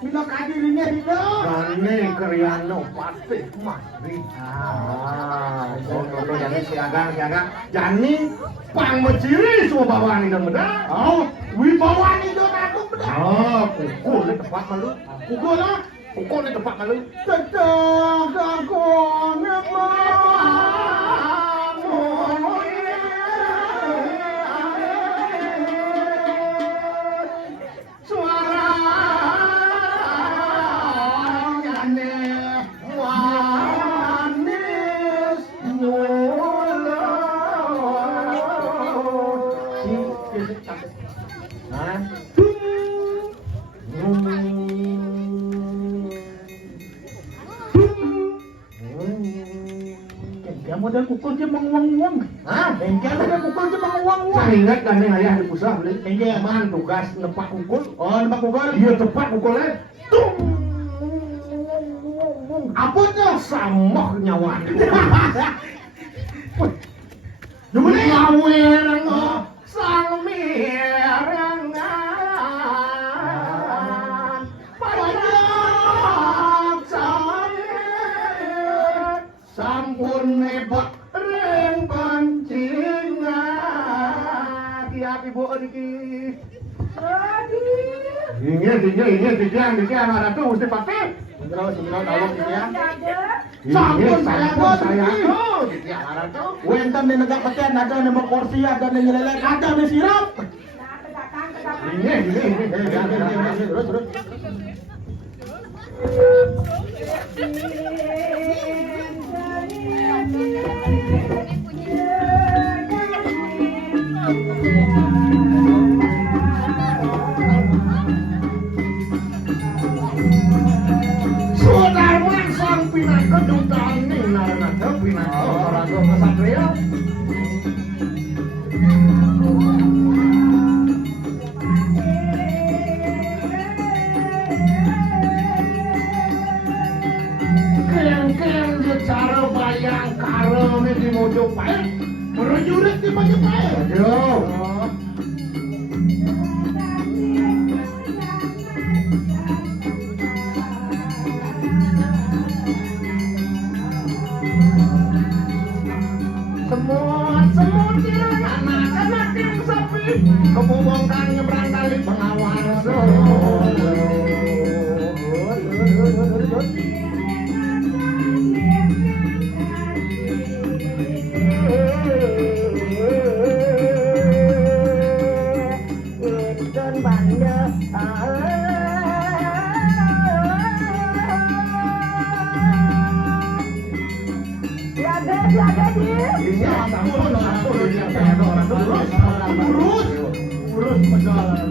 mino kadi ini dino. Gani kriano pati mari. Toto jani siaga. Jani pang meciri semua bawaan ini muda. Oh, wibawa nih dong aku benar. Pukul di tempat malu. Pukul lah. Pukul di tempat malu. Tetap aku dia pukul dia menguang-uang. Hah? Engkel dia pukul dia menguang-uang. Saya ingat kan yang ayah di pusat beli. Engkel Man tugas nepak pukul. oh nempak pukul. Iya tepat pukulnya. Tung. Apanya? Samoh nyawa. Gimana? Ngawereng sang mirengan. Pajak saya sampun nebak ring pancingan. Tiap ibu niki. Ini ada tuh mesti pakai. Terus tolong gitu ya. Sampun saya tuh. Iya, Ada tuh. Wentan di negara pekan ada yang mau kursi ada yang nyelelek ada yang sirap. Ini. Terus. Sudarman sang pinaka dutane narana pinaka oraga kesatria. Keng secara bayang karone di Mojopahit, prajurit di Mojopahit. Aduh. Semut anak yang sapi kebobongkan nyebrang kali pengawas. Inten banda Jaga dia. Ini urus betul.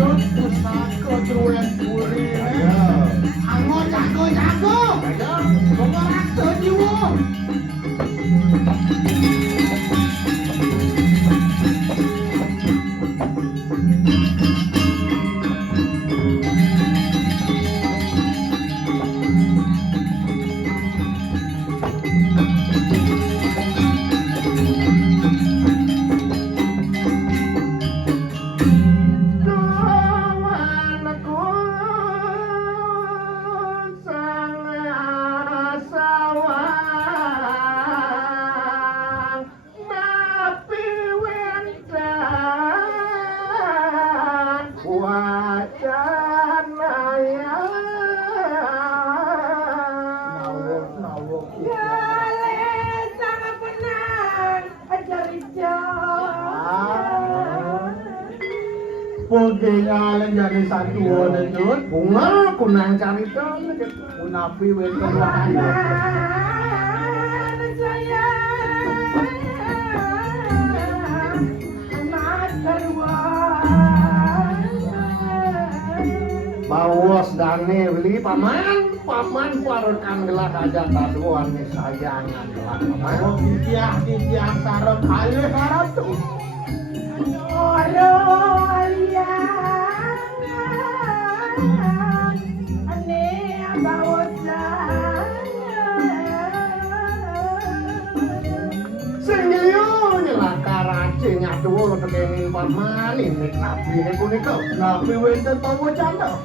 Dut pusaka truwen puri. Anggo jago. Bawa rasa jiwa. Pengengalan jadi satu orang Dut. Bunga kunang carita Punapi wenten bawas dane beli paman parekan gelak aja taduan nih sayangan gelak paman. Titiang sarap kali harap tuh. Nyatuh tekenin paman ini nabi ini punika Nabi wenten tawa canda.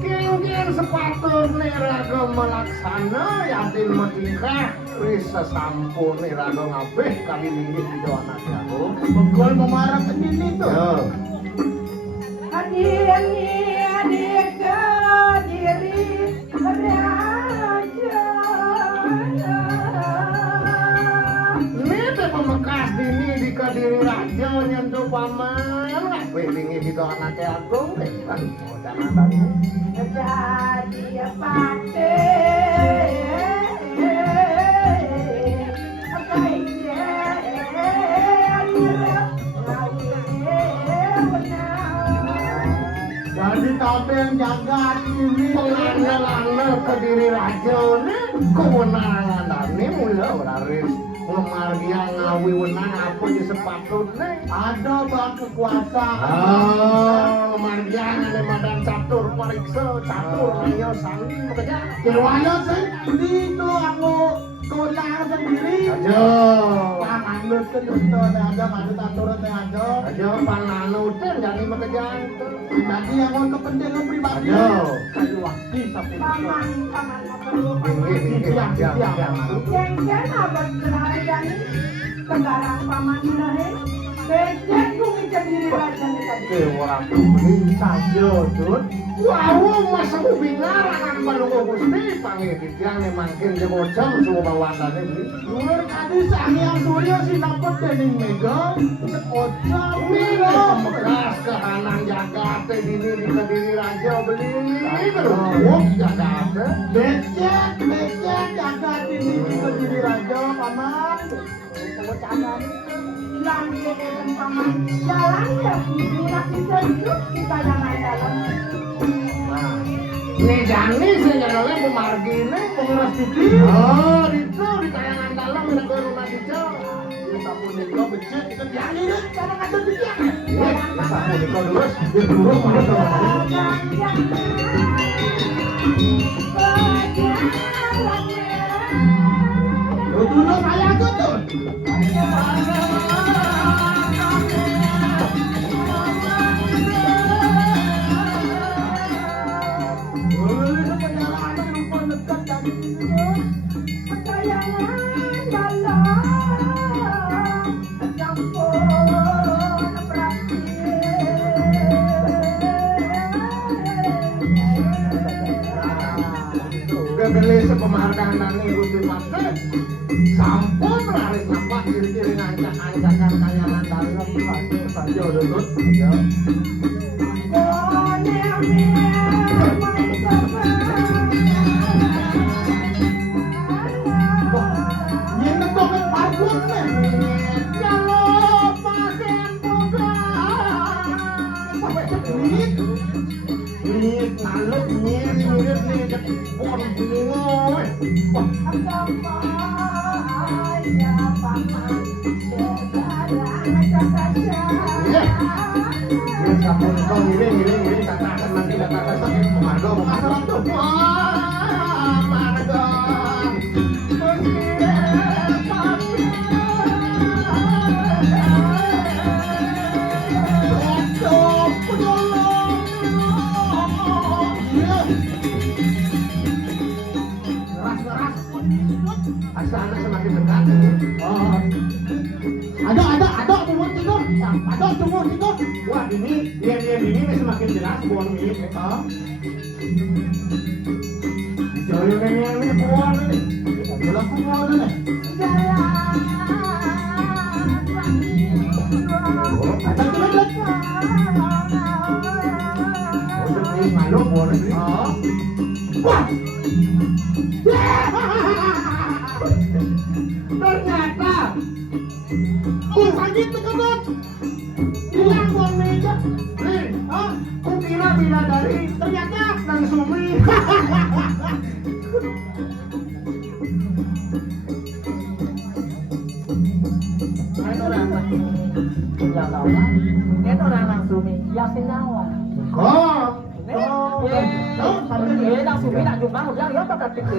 Kingin sepatutnya raga melaksana yatin metingkah risa sampun raga ngabeh kali minggir di doa nasi aku Begol memarah ke dini tuh. Ini pemekas dini di Kediri Raja nyentuh paman ngabeh minggir di doa nasi aku kan jangan Jadi tabel jaga ini pengandalan Kediri Raja ini kewenangan ini mulai beraris ngemargian ngawi wenang apa di sepatutnya ada bang kekuasaan. Margian ada madan catur pariksa catur ayo sani bekerja Kewaya sih itu aku kewenangan sendiri. aja Panganut ke dunia ada aturan ada. aja panganutin jadi bekerja Pribadi yang mau kepentingan pribadi. aja Kayu waktu sampai orang beli saja Dut. Wow, masa bingar akan balung Gusti panggil yang makin jemocem semua bawaan ini. Luar tadi yang surya si dapat dening mega sekocak Mira pemekas kehanan jagat dini di Kediri Raja beli terus jagat. becek jaga ini di Kediri Raja paman. Ini Jani sejarahnya pemargi ini pengeras titi. Oh, itu di kayangan dalam ada ke rumah hijau. Sapu niko becek itu yang ini karena ada dia. Sapu niko dulu, dia dulu mana tuh? Dulu saya tuh. Geli sepemahargaan ini Gusti Patih sampun laris nampak kiri-kiri ngancak-ancakan kayangan dalam saja Dut. Nhìn nó có cái bài cuốn này. Nhà lô ba sen bông ra. Sao phải chất lít? Lít là lớp nhìn đi chất con gì ngồi. Kau ngiring, katakan nanti katakan sakit Margo, masalah tuh. Wah, Margo. Asal semakin dekat. Oh. Ada tumbuh itu. Ada tumbuh itu. Wah, ini semakin jelas buang ini. Jauh ini buang ini. Jelas buang ini. Ada tuh. Untuk ini malu buang ini. Wah. Ternyata sakit tekemet hilang buang meja. Ku kira bidadari, ternyata Nang Sumi. Itu orang langsung yang senyawa. Langsung nak jumpa udah ya tak pikir.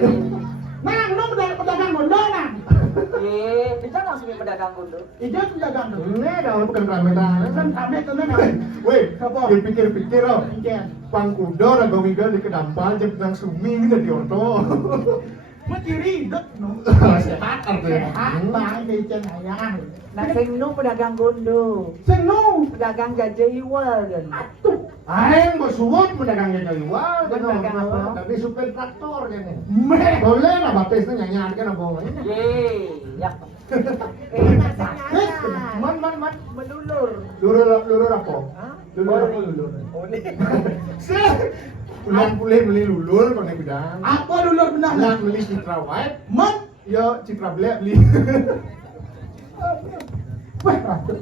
Nang, lu pedagang bondo nang. Bisa langsung pedagang bondo. Ijo pedagang bondo. Ini dah bukan rametan. Kan kami tuh nang. Weh, dipikir-pikir oh. Iya. Pangkudo raga minggal di kedampal jep Nang Sumi ini di orto. Menciri dek no. Sehat artinya. Sehat bang di cenayang. Nah, sing nu pedagang bondo. Sing nu Pedagang gajah iwal kan. atuh. Aing bersuut pedagangnya jadi wah, Pedagang apa? tapi supir traktor kayaknya. Meh. Boleh lah batisnya nyanyian kan apa ini? Ya. Man, Menulur. lulur apa? Hah? Lulur. Pulang beli lulur pakai bidang. Apa dulu benar? Pulang beli Citra White, Man. yo Citra Black beli. Weh, ratu.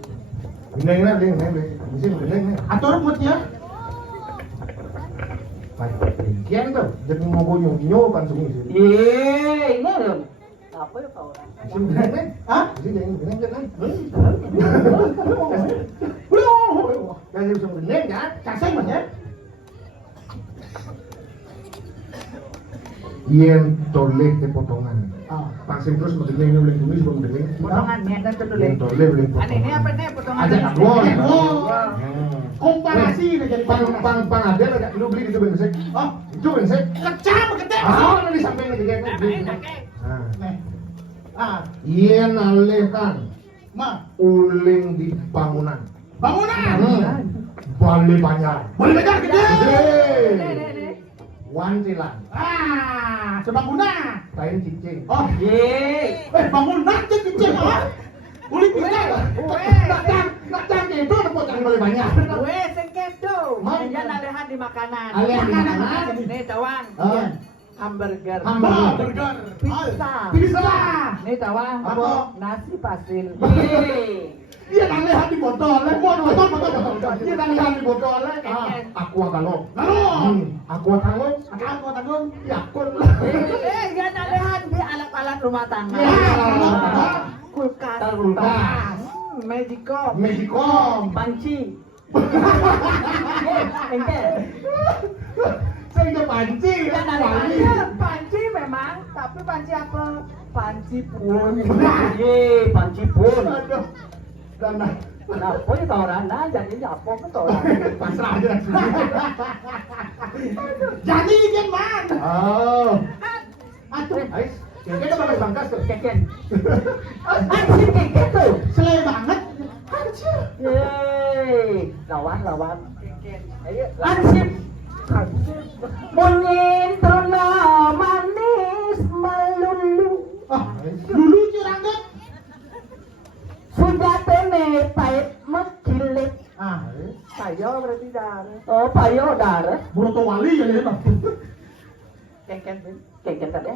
Bener mesin bener. Atur mutnya. Kian tuh, jadi mau gonyo kan semua sih. Ini dong. Apa ya kau orang? Mesin bener. Hah? Mesin jangan bener kan? Bro. Jadi mesin bener kan? Kasih mas ya. Yen toleh ke potongan. Ah. Pasang terus mendeling boleh tulis belum mendeling. Potongannya dan Yen tertulis. toleh boleh Aneh potongan. ini apa nih potongan? Ada kabon. Komparasi udah jadi Pang ada enggak lu beli itu bensek. Oh, Itu bensek. kecam gede. Ah, nanti sampai lagi kayak Nah, Nih. Ah, yen alehkan ma. uling di bangunan. Bangunan. Bali banyak. Boleh benar gede. Gede. Wantilan. Ah, sebangunan. Kain cicing. Oh, bangunan tuh kecil ah. Boleh benar. Nak itu ada potong bali banyak. Weh, sengkedo. Mau. Dia nalehan di makanan. Alihan di makanan. Nih tawang. Ah. Hamburger. Burger. Pizza. Pizza. Nih tawang. Apa? Nasi pasil. Dia nalehan di botol. Botol. Dia nalihan di botol. Aqua galon. Galon. Aqua tanggung. Aku tanggung. Yakun. Dia nalehan di alat-alat rumah tangga. Ya. Kulkas. Kulkas. Magicom. Magicom. Panci. Engkel. Saya udah panci. Dia nalehan. Panci memang, tapi panci apa? Panci pun. Panci pun. Aduh. Dan Nah, pokoknya orang nah jadi apa ke orang. pasrah aja langsung. Jadi dia man. Oh. Atuh. Ais. Kita pakai bangkas tuh. Keken. Anjir keken tuh. Selai banget. Yeay, lawan. Ayo, ansip. Mungkin terna manis melulu. Ah, dulu curangget. Sudah tene pahit mekilit. Ah, Saya berarti darah. Oh, payo dar. Broto wali ya lihat. Keken tadi.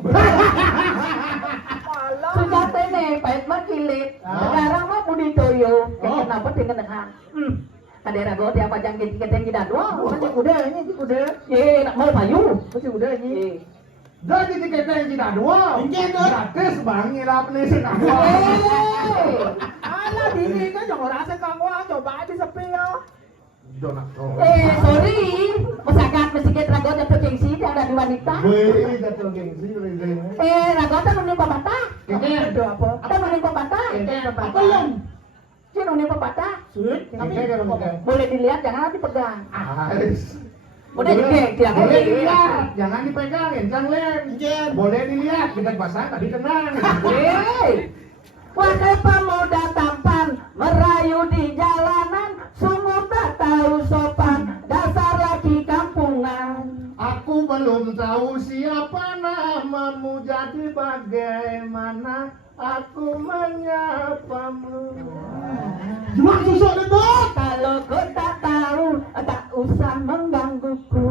Sejate nih, pahit mah kilit. Sekarang mah budi toyo. Keken apa dengan dengan. Ada rago dia pajang keten kita dua. Masih udah ini udah. Ye, nak mau payu. Masih udah ini. Jadi tiket yang kita dua. Gratis bang ngilap nih sih kamu. Alah dini kan jangan rasa kamu coba aja sepi ya. Sorry. Masakan mesiket rago jatuh gengsi dia ada di wanita. Wih, jatuh gengsi. Rago tak mening pepatah. Itu apa? Apa mening pepatah? Apa yang? Si mening pepatah. Tapi Boleh dilihat jangan dipegang. Udah Boleh dipegang, boleh dilihat, jangan dipegangin, jangan lem. Boleh dilihat, kita pasang tadi tenang. Hei, wahai pemuda tampan merayu di jalanan, sungguh tak tahu sopan, dasar laki kampungan. Aku belum tahu siapa namamu, jadi bagaimana aku menyapamu. Jual susu itu. Kalau kau tak tahu, tak usah menggangguku.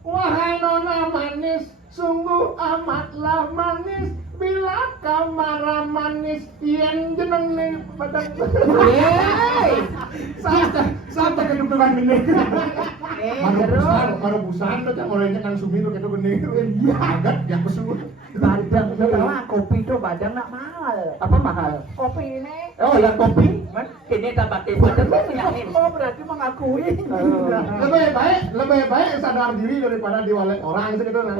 Wahai nona manis, sungguh amatlah manis. Bila kau marah manis, yang jeneng nih pada. Hei, Sampai ke dukungan gini. terus. Baru busan tuh yang orangnya kan sumi tuh gitu gini. Iya, agak yang pesuh. Badang itu tahu kopi itu badang nak mahal. Apa mahal? Kopi ini. Oh, yang kopi? Ini tak pakai padang ini. Oh berarti mengakui. Lebih baik sadar diri daripada diwalet orang gitu nah.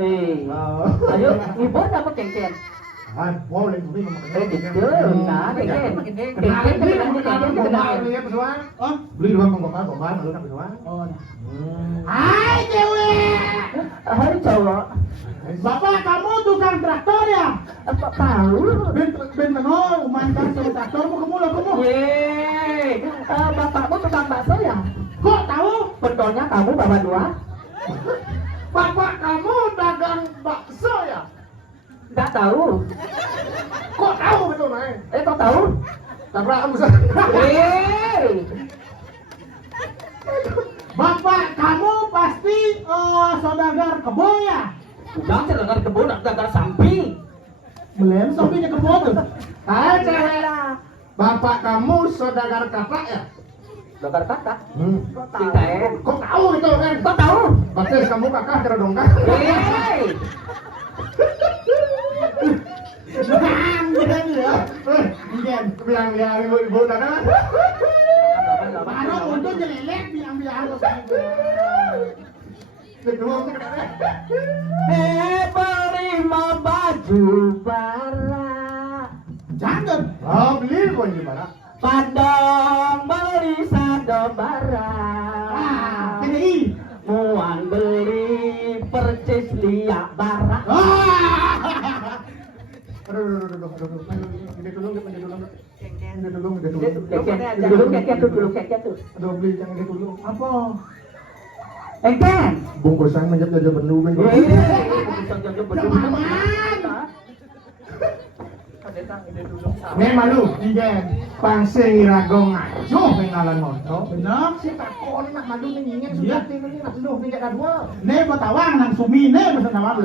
Ayo, ibu dapat kengken. Ah, boleh beli memakai. Gitu, nah, kengken. Oh, beli dua gombal, lalu nak dua. Oh. Hai cewek. Hai cowok. Bapak kamu tukang traktor ya? Apa tahu? Ben kenal, mantan sama traktor kamu lah kamu. Yeay, bapakmu tukang bakso ya? Kok tahu? Betulnya kamu bawa dua? Bapak kamu dagang bakso ya? Nggak tahu. Kok tahu betul nih? Kok tahu? Tabrak kamu Yeay. Bapak kamu pasti saudagar kebun ya? Udah sedengar kebun, sedengar samping. Belum sampingnya kebun tuh. Hai cewek. Bapak kamu saudagar kakak ya? Dokter kakak. Kok tahu? Kok tahu gitu kan? Kok tahu? Pasti kamu kakak kira dongkak. Yeay. Bilang ibu dagang. Baru untuk jelelek biang-biang Beli mau baju barak. jangan. Oh, beli kok ini barang. Padang beli sado barak. PDI. Muan beli percis liak barak. Dulu keket tuh. Aduh, beli yang ini dulu. Apa? Engken. Bungkusan menjadi aja benu kan. Nih malu, ijen. Pangse ngiragong ajo pengalan moto. Benar? Si takon nak malu nih ingin sudah tinggal nak lu nih jaga dua. Ne batawang nang sumi ne basa nawang.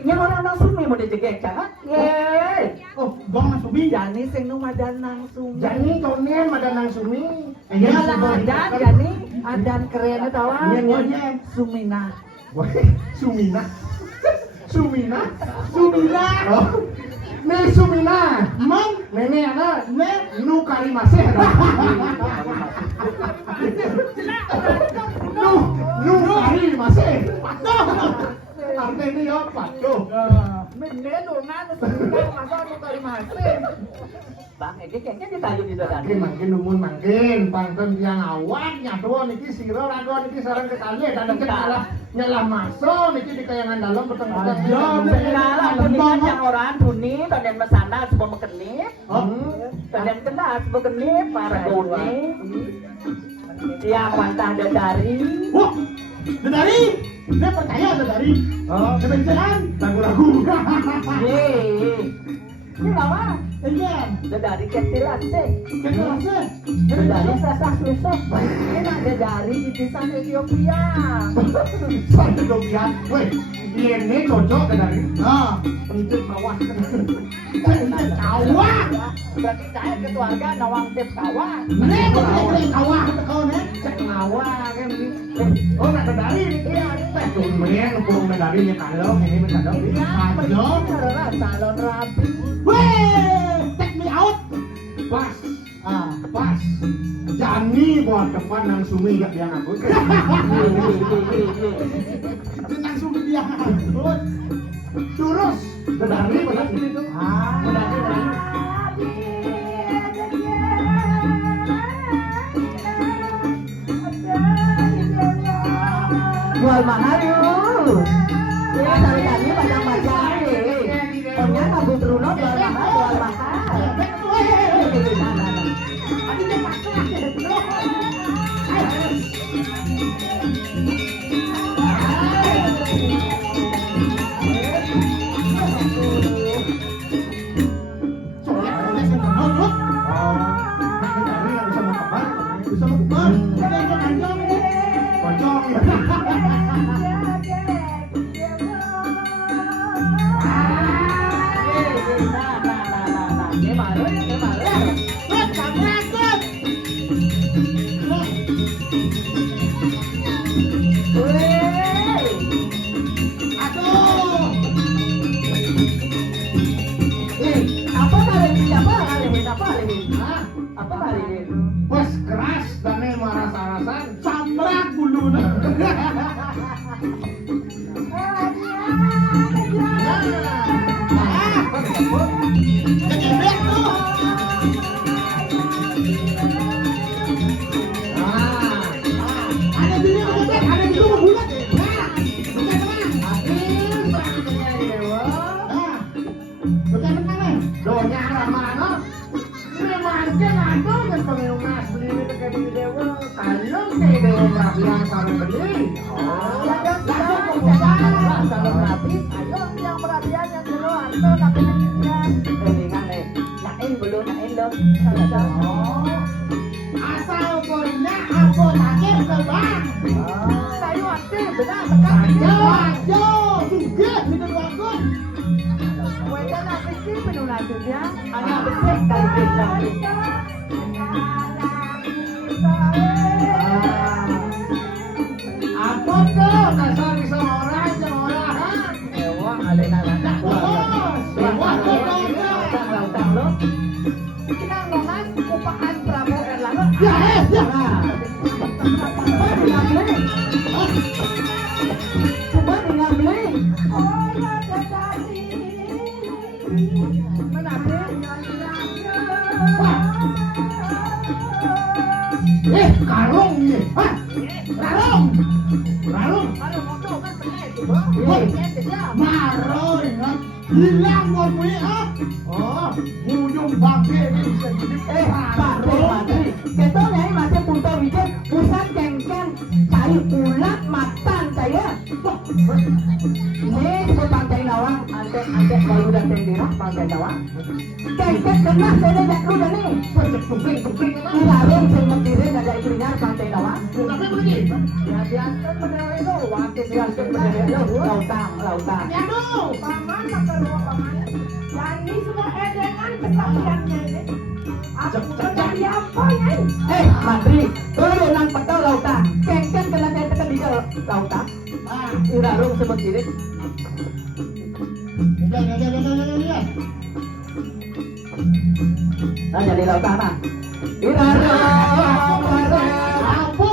Yang orang nang sumi mau dijegek jangan? Yeay. Oh, gong nang sumi. Jani sing nu madan nang sumi. Jani kau nih madan nang sumi. Ya lah adan Jani, adan keren tahu. Iya, iya. Sumina. Sumina. Sumina. Sumina. Oh. Nih Sumina. Mang, Nenek anak. Nih nu kari masih. Nu kari masih. Patuh. Artinya ya patuh. Mene lu nanu sumina masa nu kali masin. Bang, ini kayaknya ditayu di dalam. Mangkin numun mangkin pangten tiang awak nyatua niki sira rago niki sareng kekali dan nyalah maso niki di kayangan dalam peteng-peteng. Aja, Segala pun yang orang dunia, tadian mesana semua mekenip, tadian kena semua kenip, para goni, yang wantah dadari. wah, dari. Ne percaya dari. Oh, Kebencian. ragu-ragu. Yeay. Ini lawan. Iya. Dari ketilas sih. Kelasnya. Dari sasak susuk. Enak dari titisan Ethiopia. Satu dobian, weh, ini cocok dari. Nah, Itu bawah. kawah. Berarti saya keluarga nawang tip kawan. Ini boleh kawah kau nih. Cek ngawang kan ini. Oh, nak medali nih. Iya, tumben purung medalinya kalong ini benar dong. Ayo. Salon rapi. Weh, take me out. Pas, Ah, pas. Jani buat depan nang sumi gak dia ngabut. tentang sumber dia. Terus. Terus, medali benar itu. Ah, Medali. Jual mahal yuk. Ya dari tadi panjang-panjang nih. Pokoknya kabut runo jual mahal, jual mahal. Bisa mau kembar. Pocong ya. Wes keras dan marah-marahan. Samrak bulu. Ada bini ada bulu bulat. Bukan menang. Donya ramano. Memangnya ngado dan pengelunas beli itu kayak di dewa. Kalung nih dewa merapian sampai beli. Salon rapi, ayo yang perhatian yang keluar tuh tapi nain belum nain loh. Asal punya aku takir ke bang. Kayu aktif, benar tekan. Ayo, sugih hidup aku. Wedan aktif penuh lanjutnya. Hanya besar kali besar. Apa tuh dasar bisa orang sama orang? Ewang alena lana. Lautang lo. Kita ngomong kupaan Prabowo Erlangga. Ya, ya. Coba dinamle. Coba dinamle. Kalung nih. Hah? Ralong. Kalung. Kalau motor kan benar itu. Maroy, hilang buat gue, ah. Oh, mujung bangke ini bisa jadi Pak Menteri, kita nih masih punto wijen, pusat kengkeng, cari ulat matan saya. Ini sebut Pantai Lawang, antek kalau udah tendirah Pantai Lawang. Kengkeng kena saya jak lu dah nih. Kuping, larung sementiri ada istrinya Pantai Lawang. Tapi begini. Ya biasa bener itu, waktu biasa bener itu, lautang. Ya dong. Paman maka lupa paman. Yani semua edengan kesaksiannya ini. Aku jadi apa ya? Menteri, turun nang petau lautang. Kengkeng kena saya tekan di lautang. Ah, Larung sementiri. ya. Nah jadi lautang nah. Irarong Apa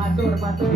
Matur matur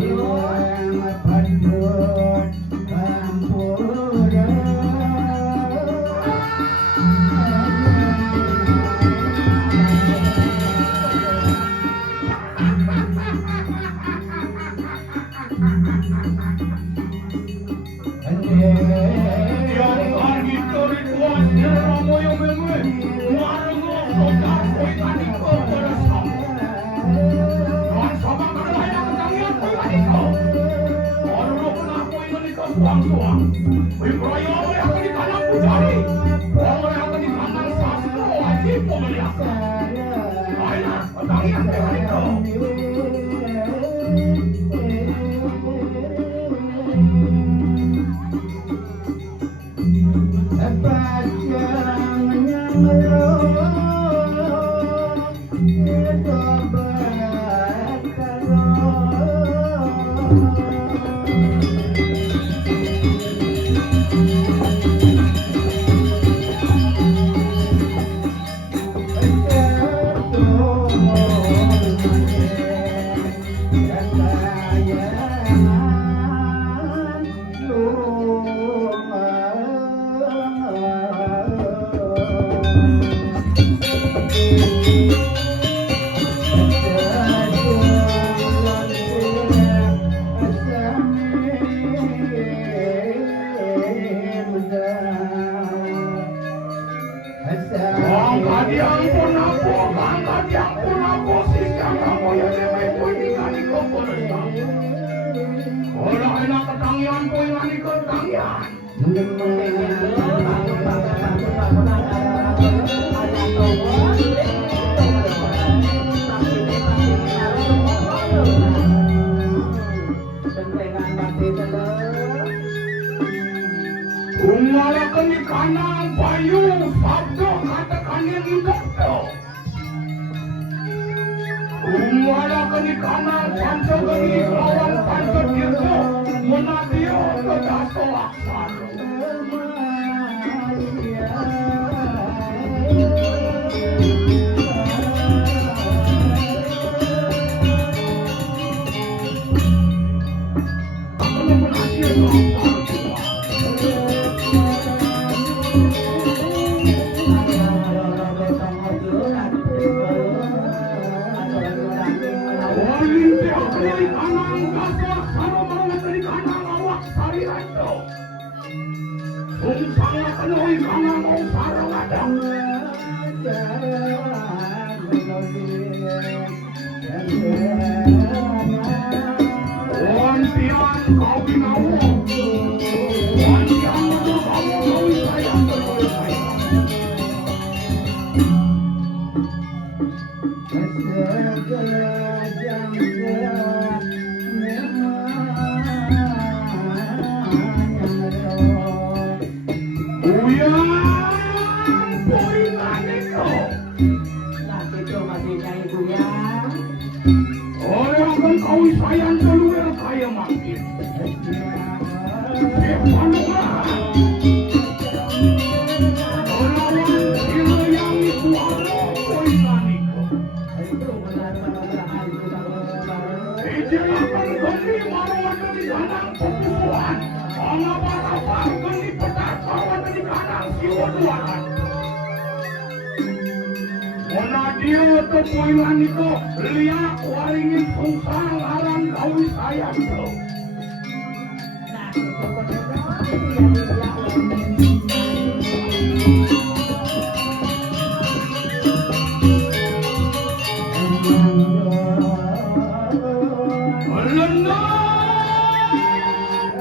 Alena,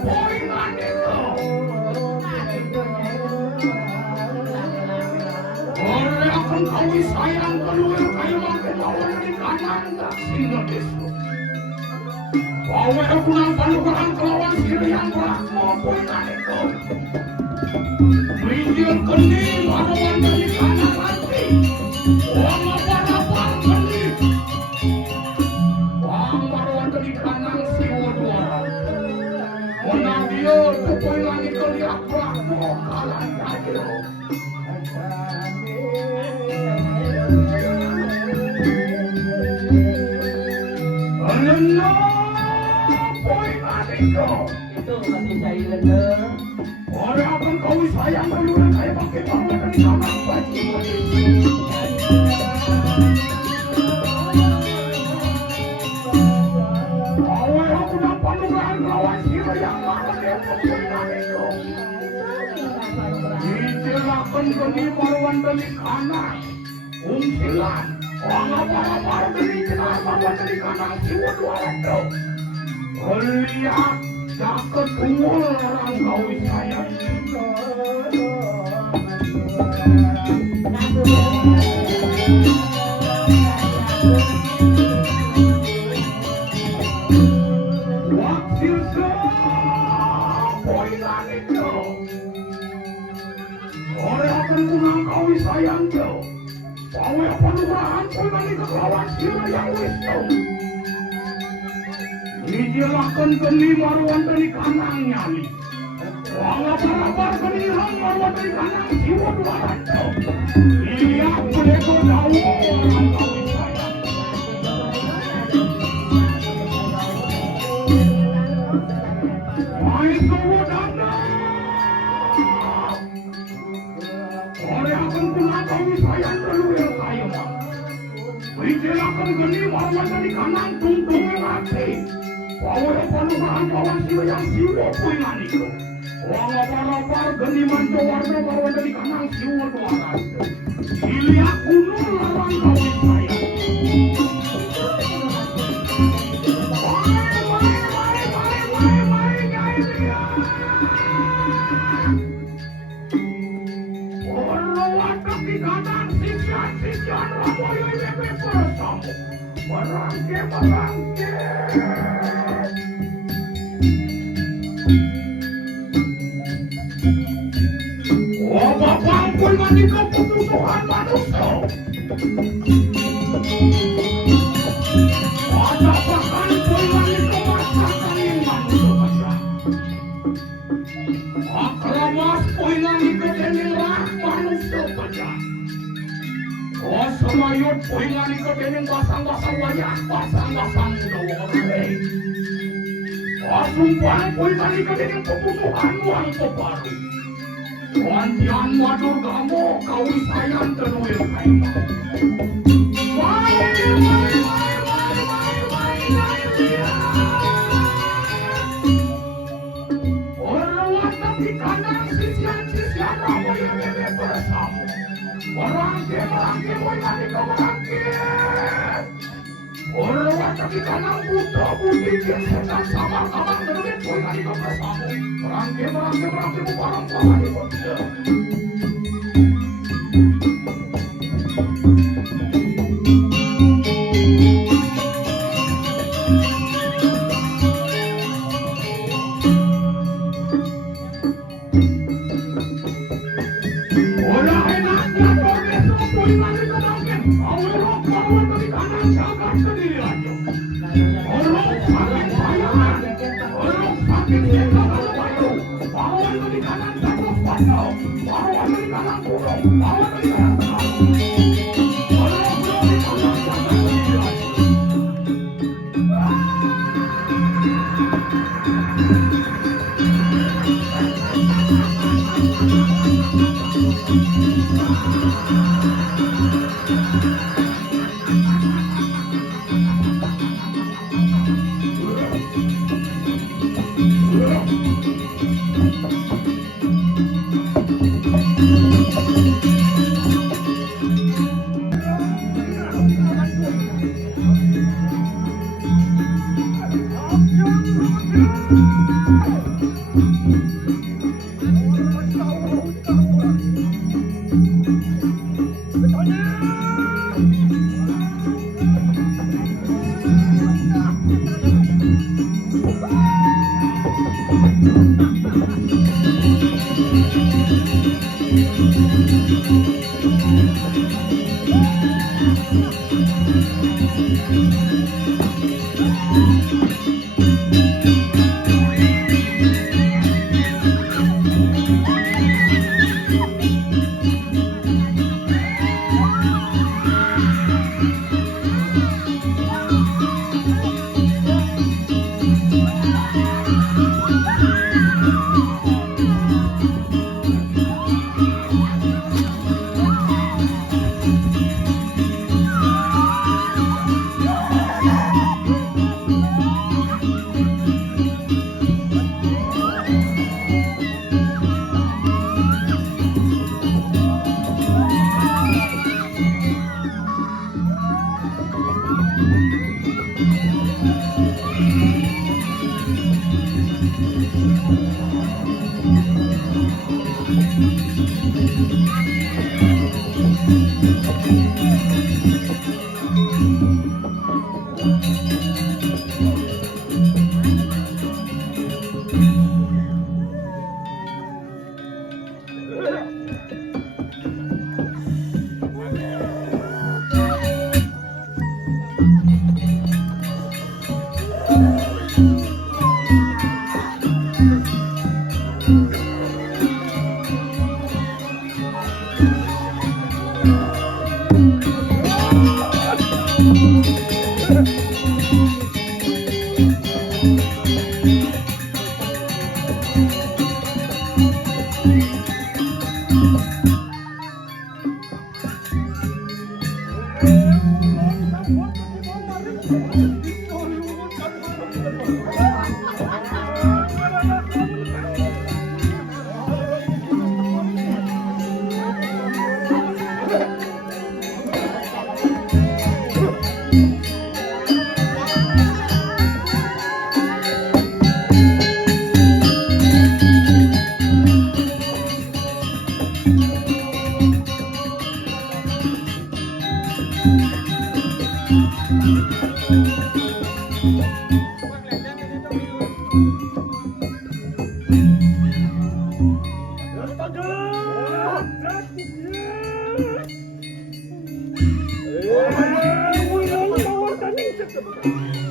poingan itu. Orang akan kawin sayang keluar kayu makin kawan dari kanan tak singgah desu. Bawa aku nampak lukahan kelawan siri yang berakmo poingan itu. Minjil kening harapan dari kanan nanti. Wang apa-apa kening. Wang baruan dari kanan siwa dua. Menang dia poingan itu lihat berakmo kalah jadil. Alena, poingan itu. Itu masih cairan deh. Orang akan kawin sayang keluar kayu pakai bawa dari kanan baju. Awal aku nampak lukahan lawan siri yang mana dia poingan itu. Dijelaskan kini maruan dari kanan. Umsilan. Orang apa-apa dari jelas maruan dari kanan siwa dua itu. Lihat jaket umur orang kawin sayang. Wakil poingan itu. Orang akan punang kawin sayang itu. Bawa penugahan poingan itu lawan siri yang wisdom. Dijelaskan kini maruan dari kanan nyali. Wang apa-apa kenilang maruan dari kanan siwa dua rancu. Lihat mereka dawa orang kawin sayang. Main kawa dana. Orang akan punang kawin sayang keluar kayu. Dijelaskan kini maruan dari kanan tungtung mati. Bawa penugahan kawan siri yang siwa poingan itu. Wang apa-apa geniman warna bawa dari kanan siwa dua rancu. Dilihat kuno lawan kawin sayang. Orang watak di kanan sisian ramoyo ibe bersama. Merangke. Bapak pun mandi keputusan manusia. Ada bahkan pun mandi kemasakan yang manusia. Akramas pun mandi kedengar manusia saja. Semayut pun mandi kedengar basang-basang wajah, basang-basang muda. Sumpah pun mandi kedengar keputusan uang kebaru. Wantian madur kamu kawin sayang tenuil kayu. Orang watak di kanan sisian kamu yang bebe bersama. Merangke mulai kau merangke. Orang watak di kanan buta budi dia sedang sama tenuil mulai kau bersama. Merangke barang di bawah. Eh,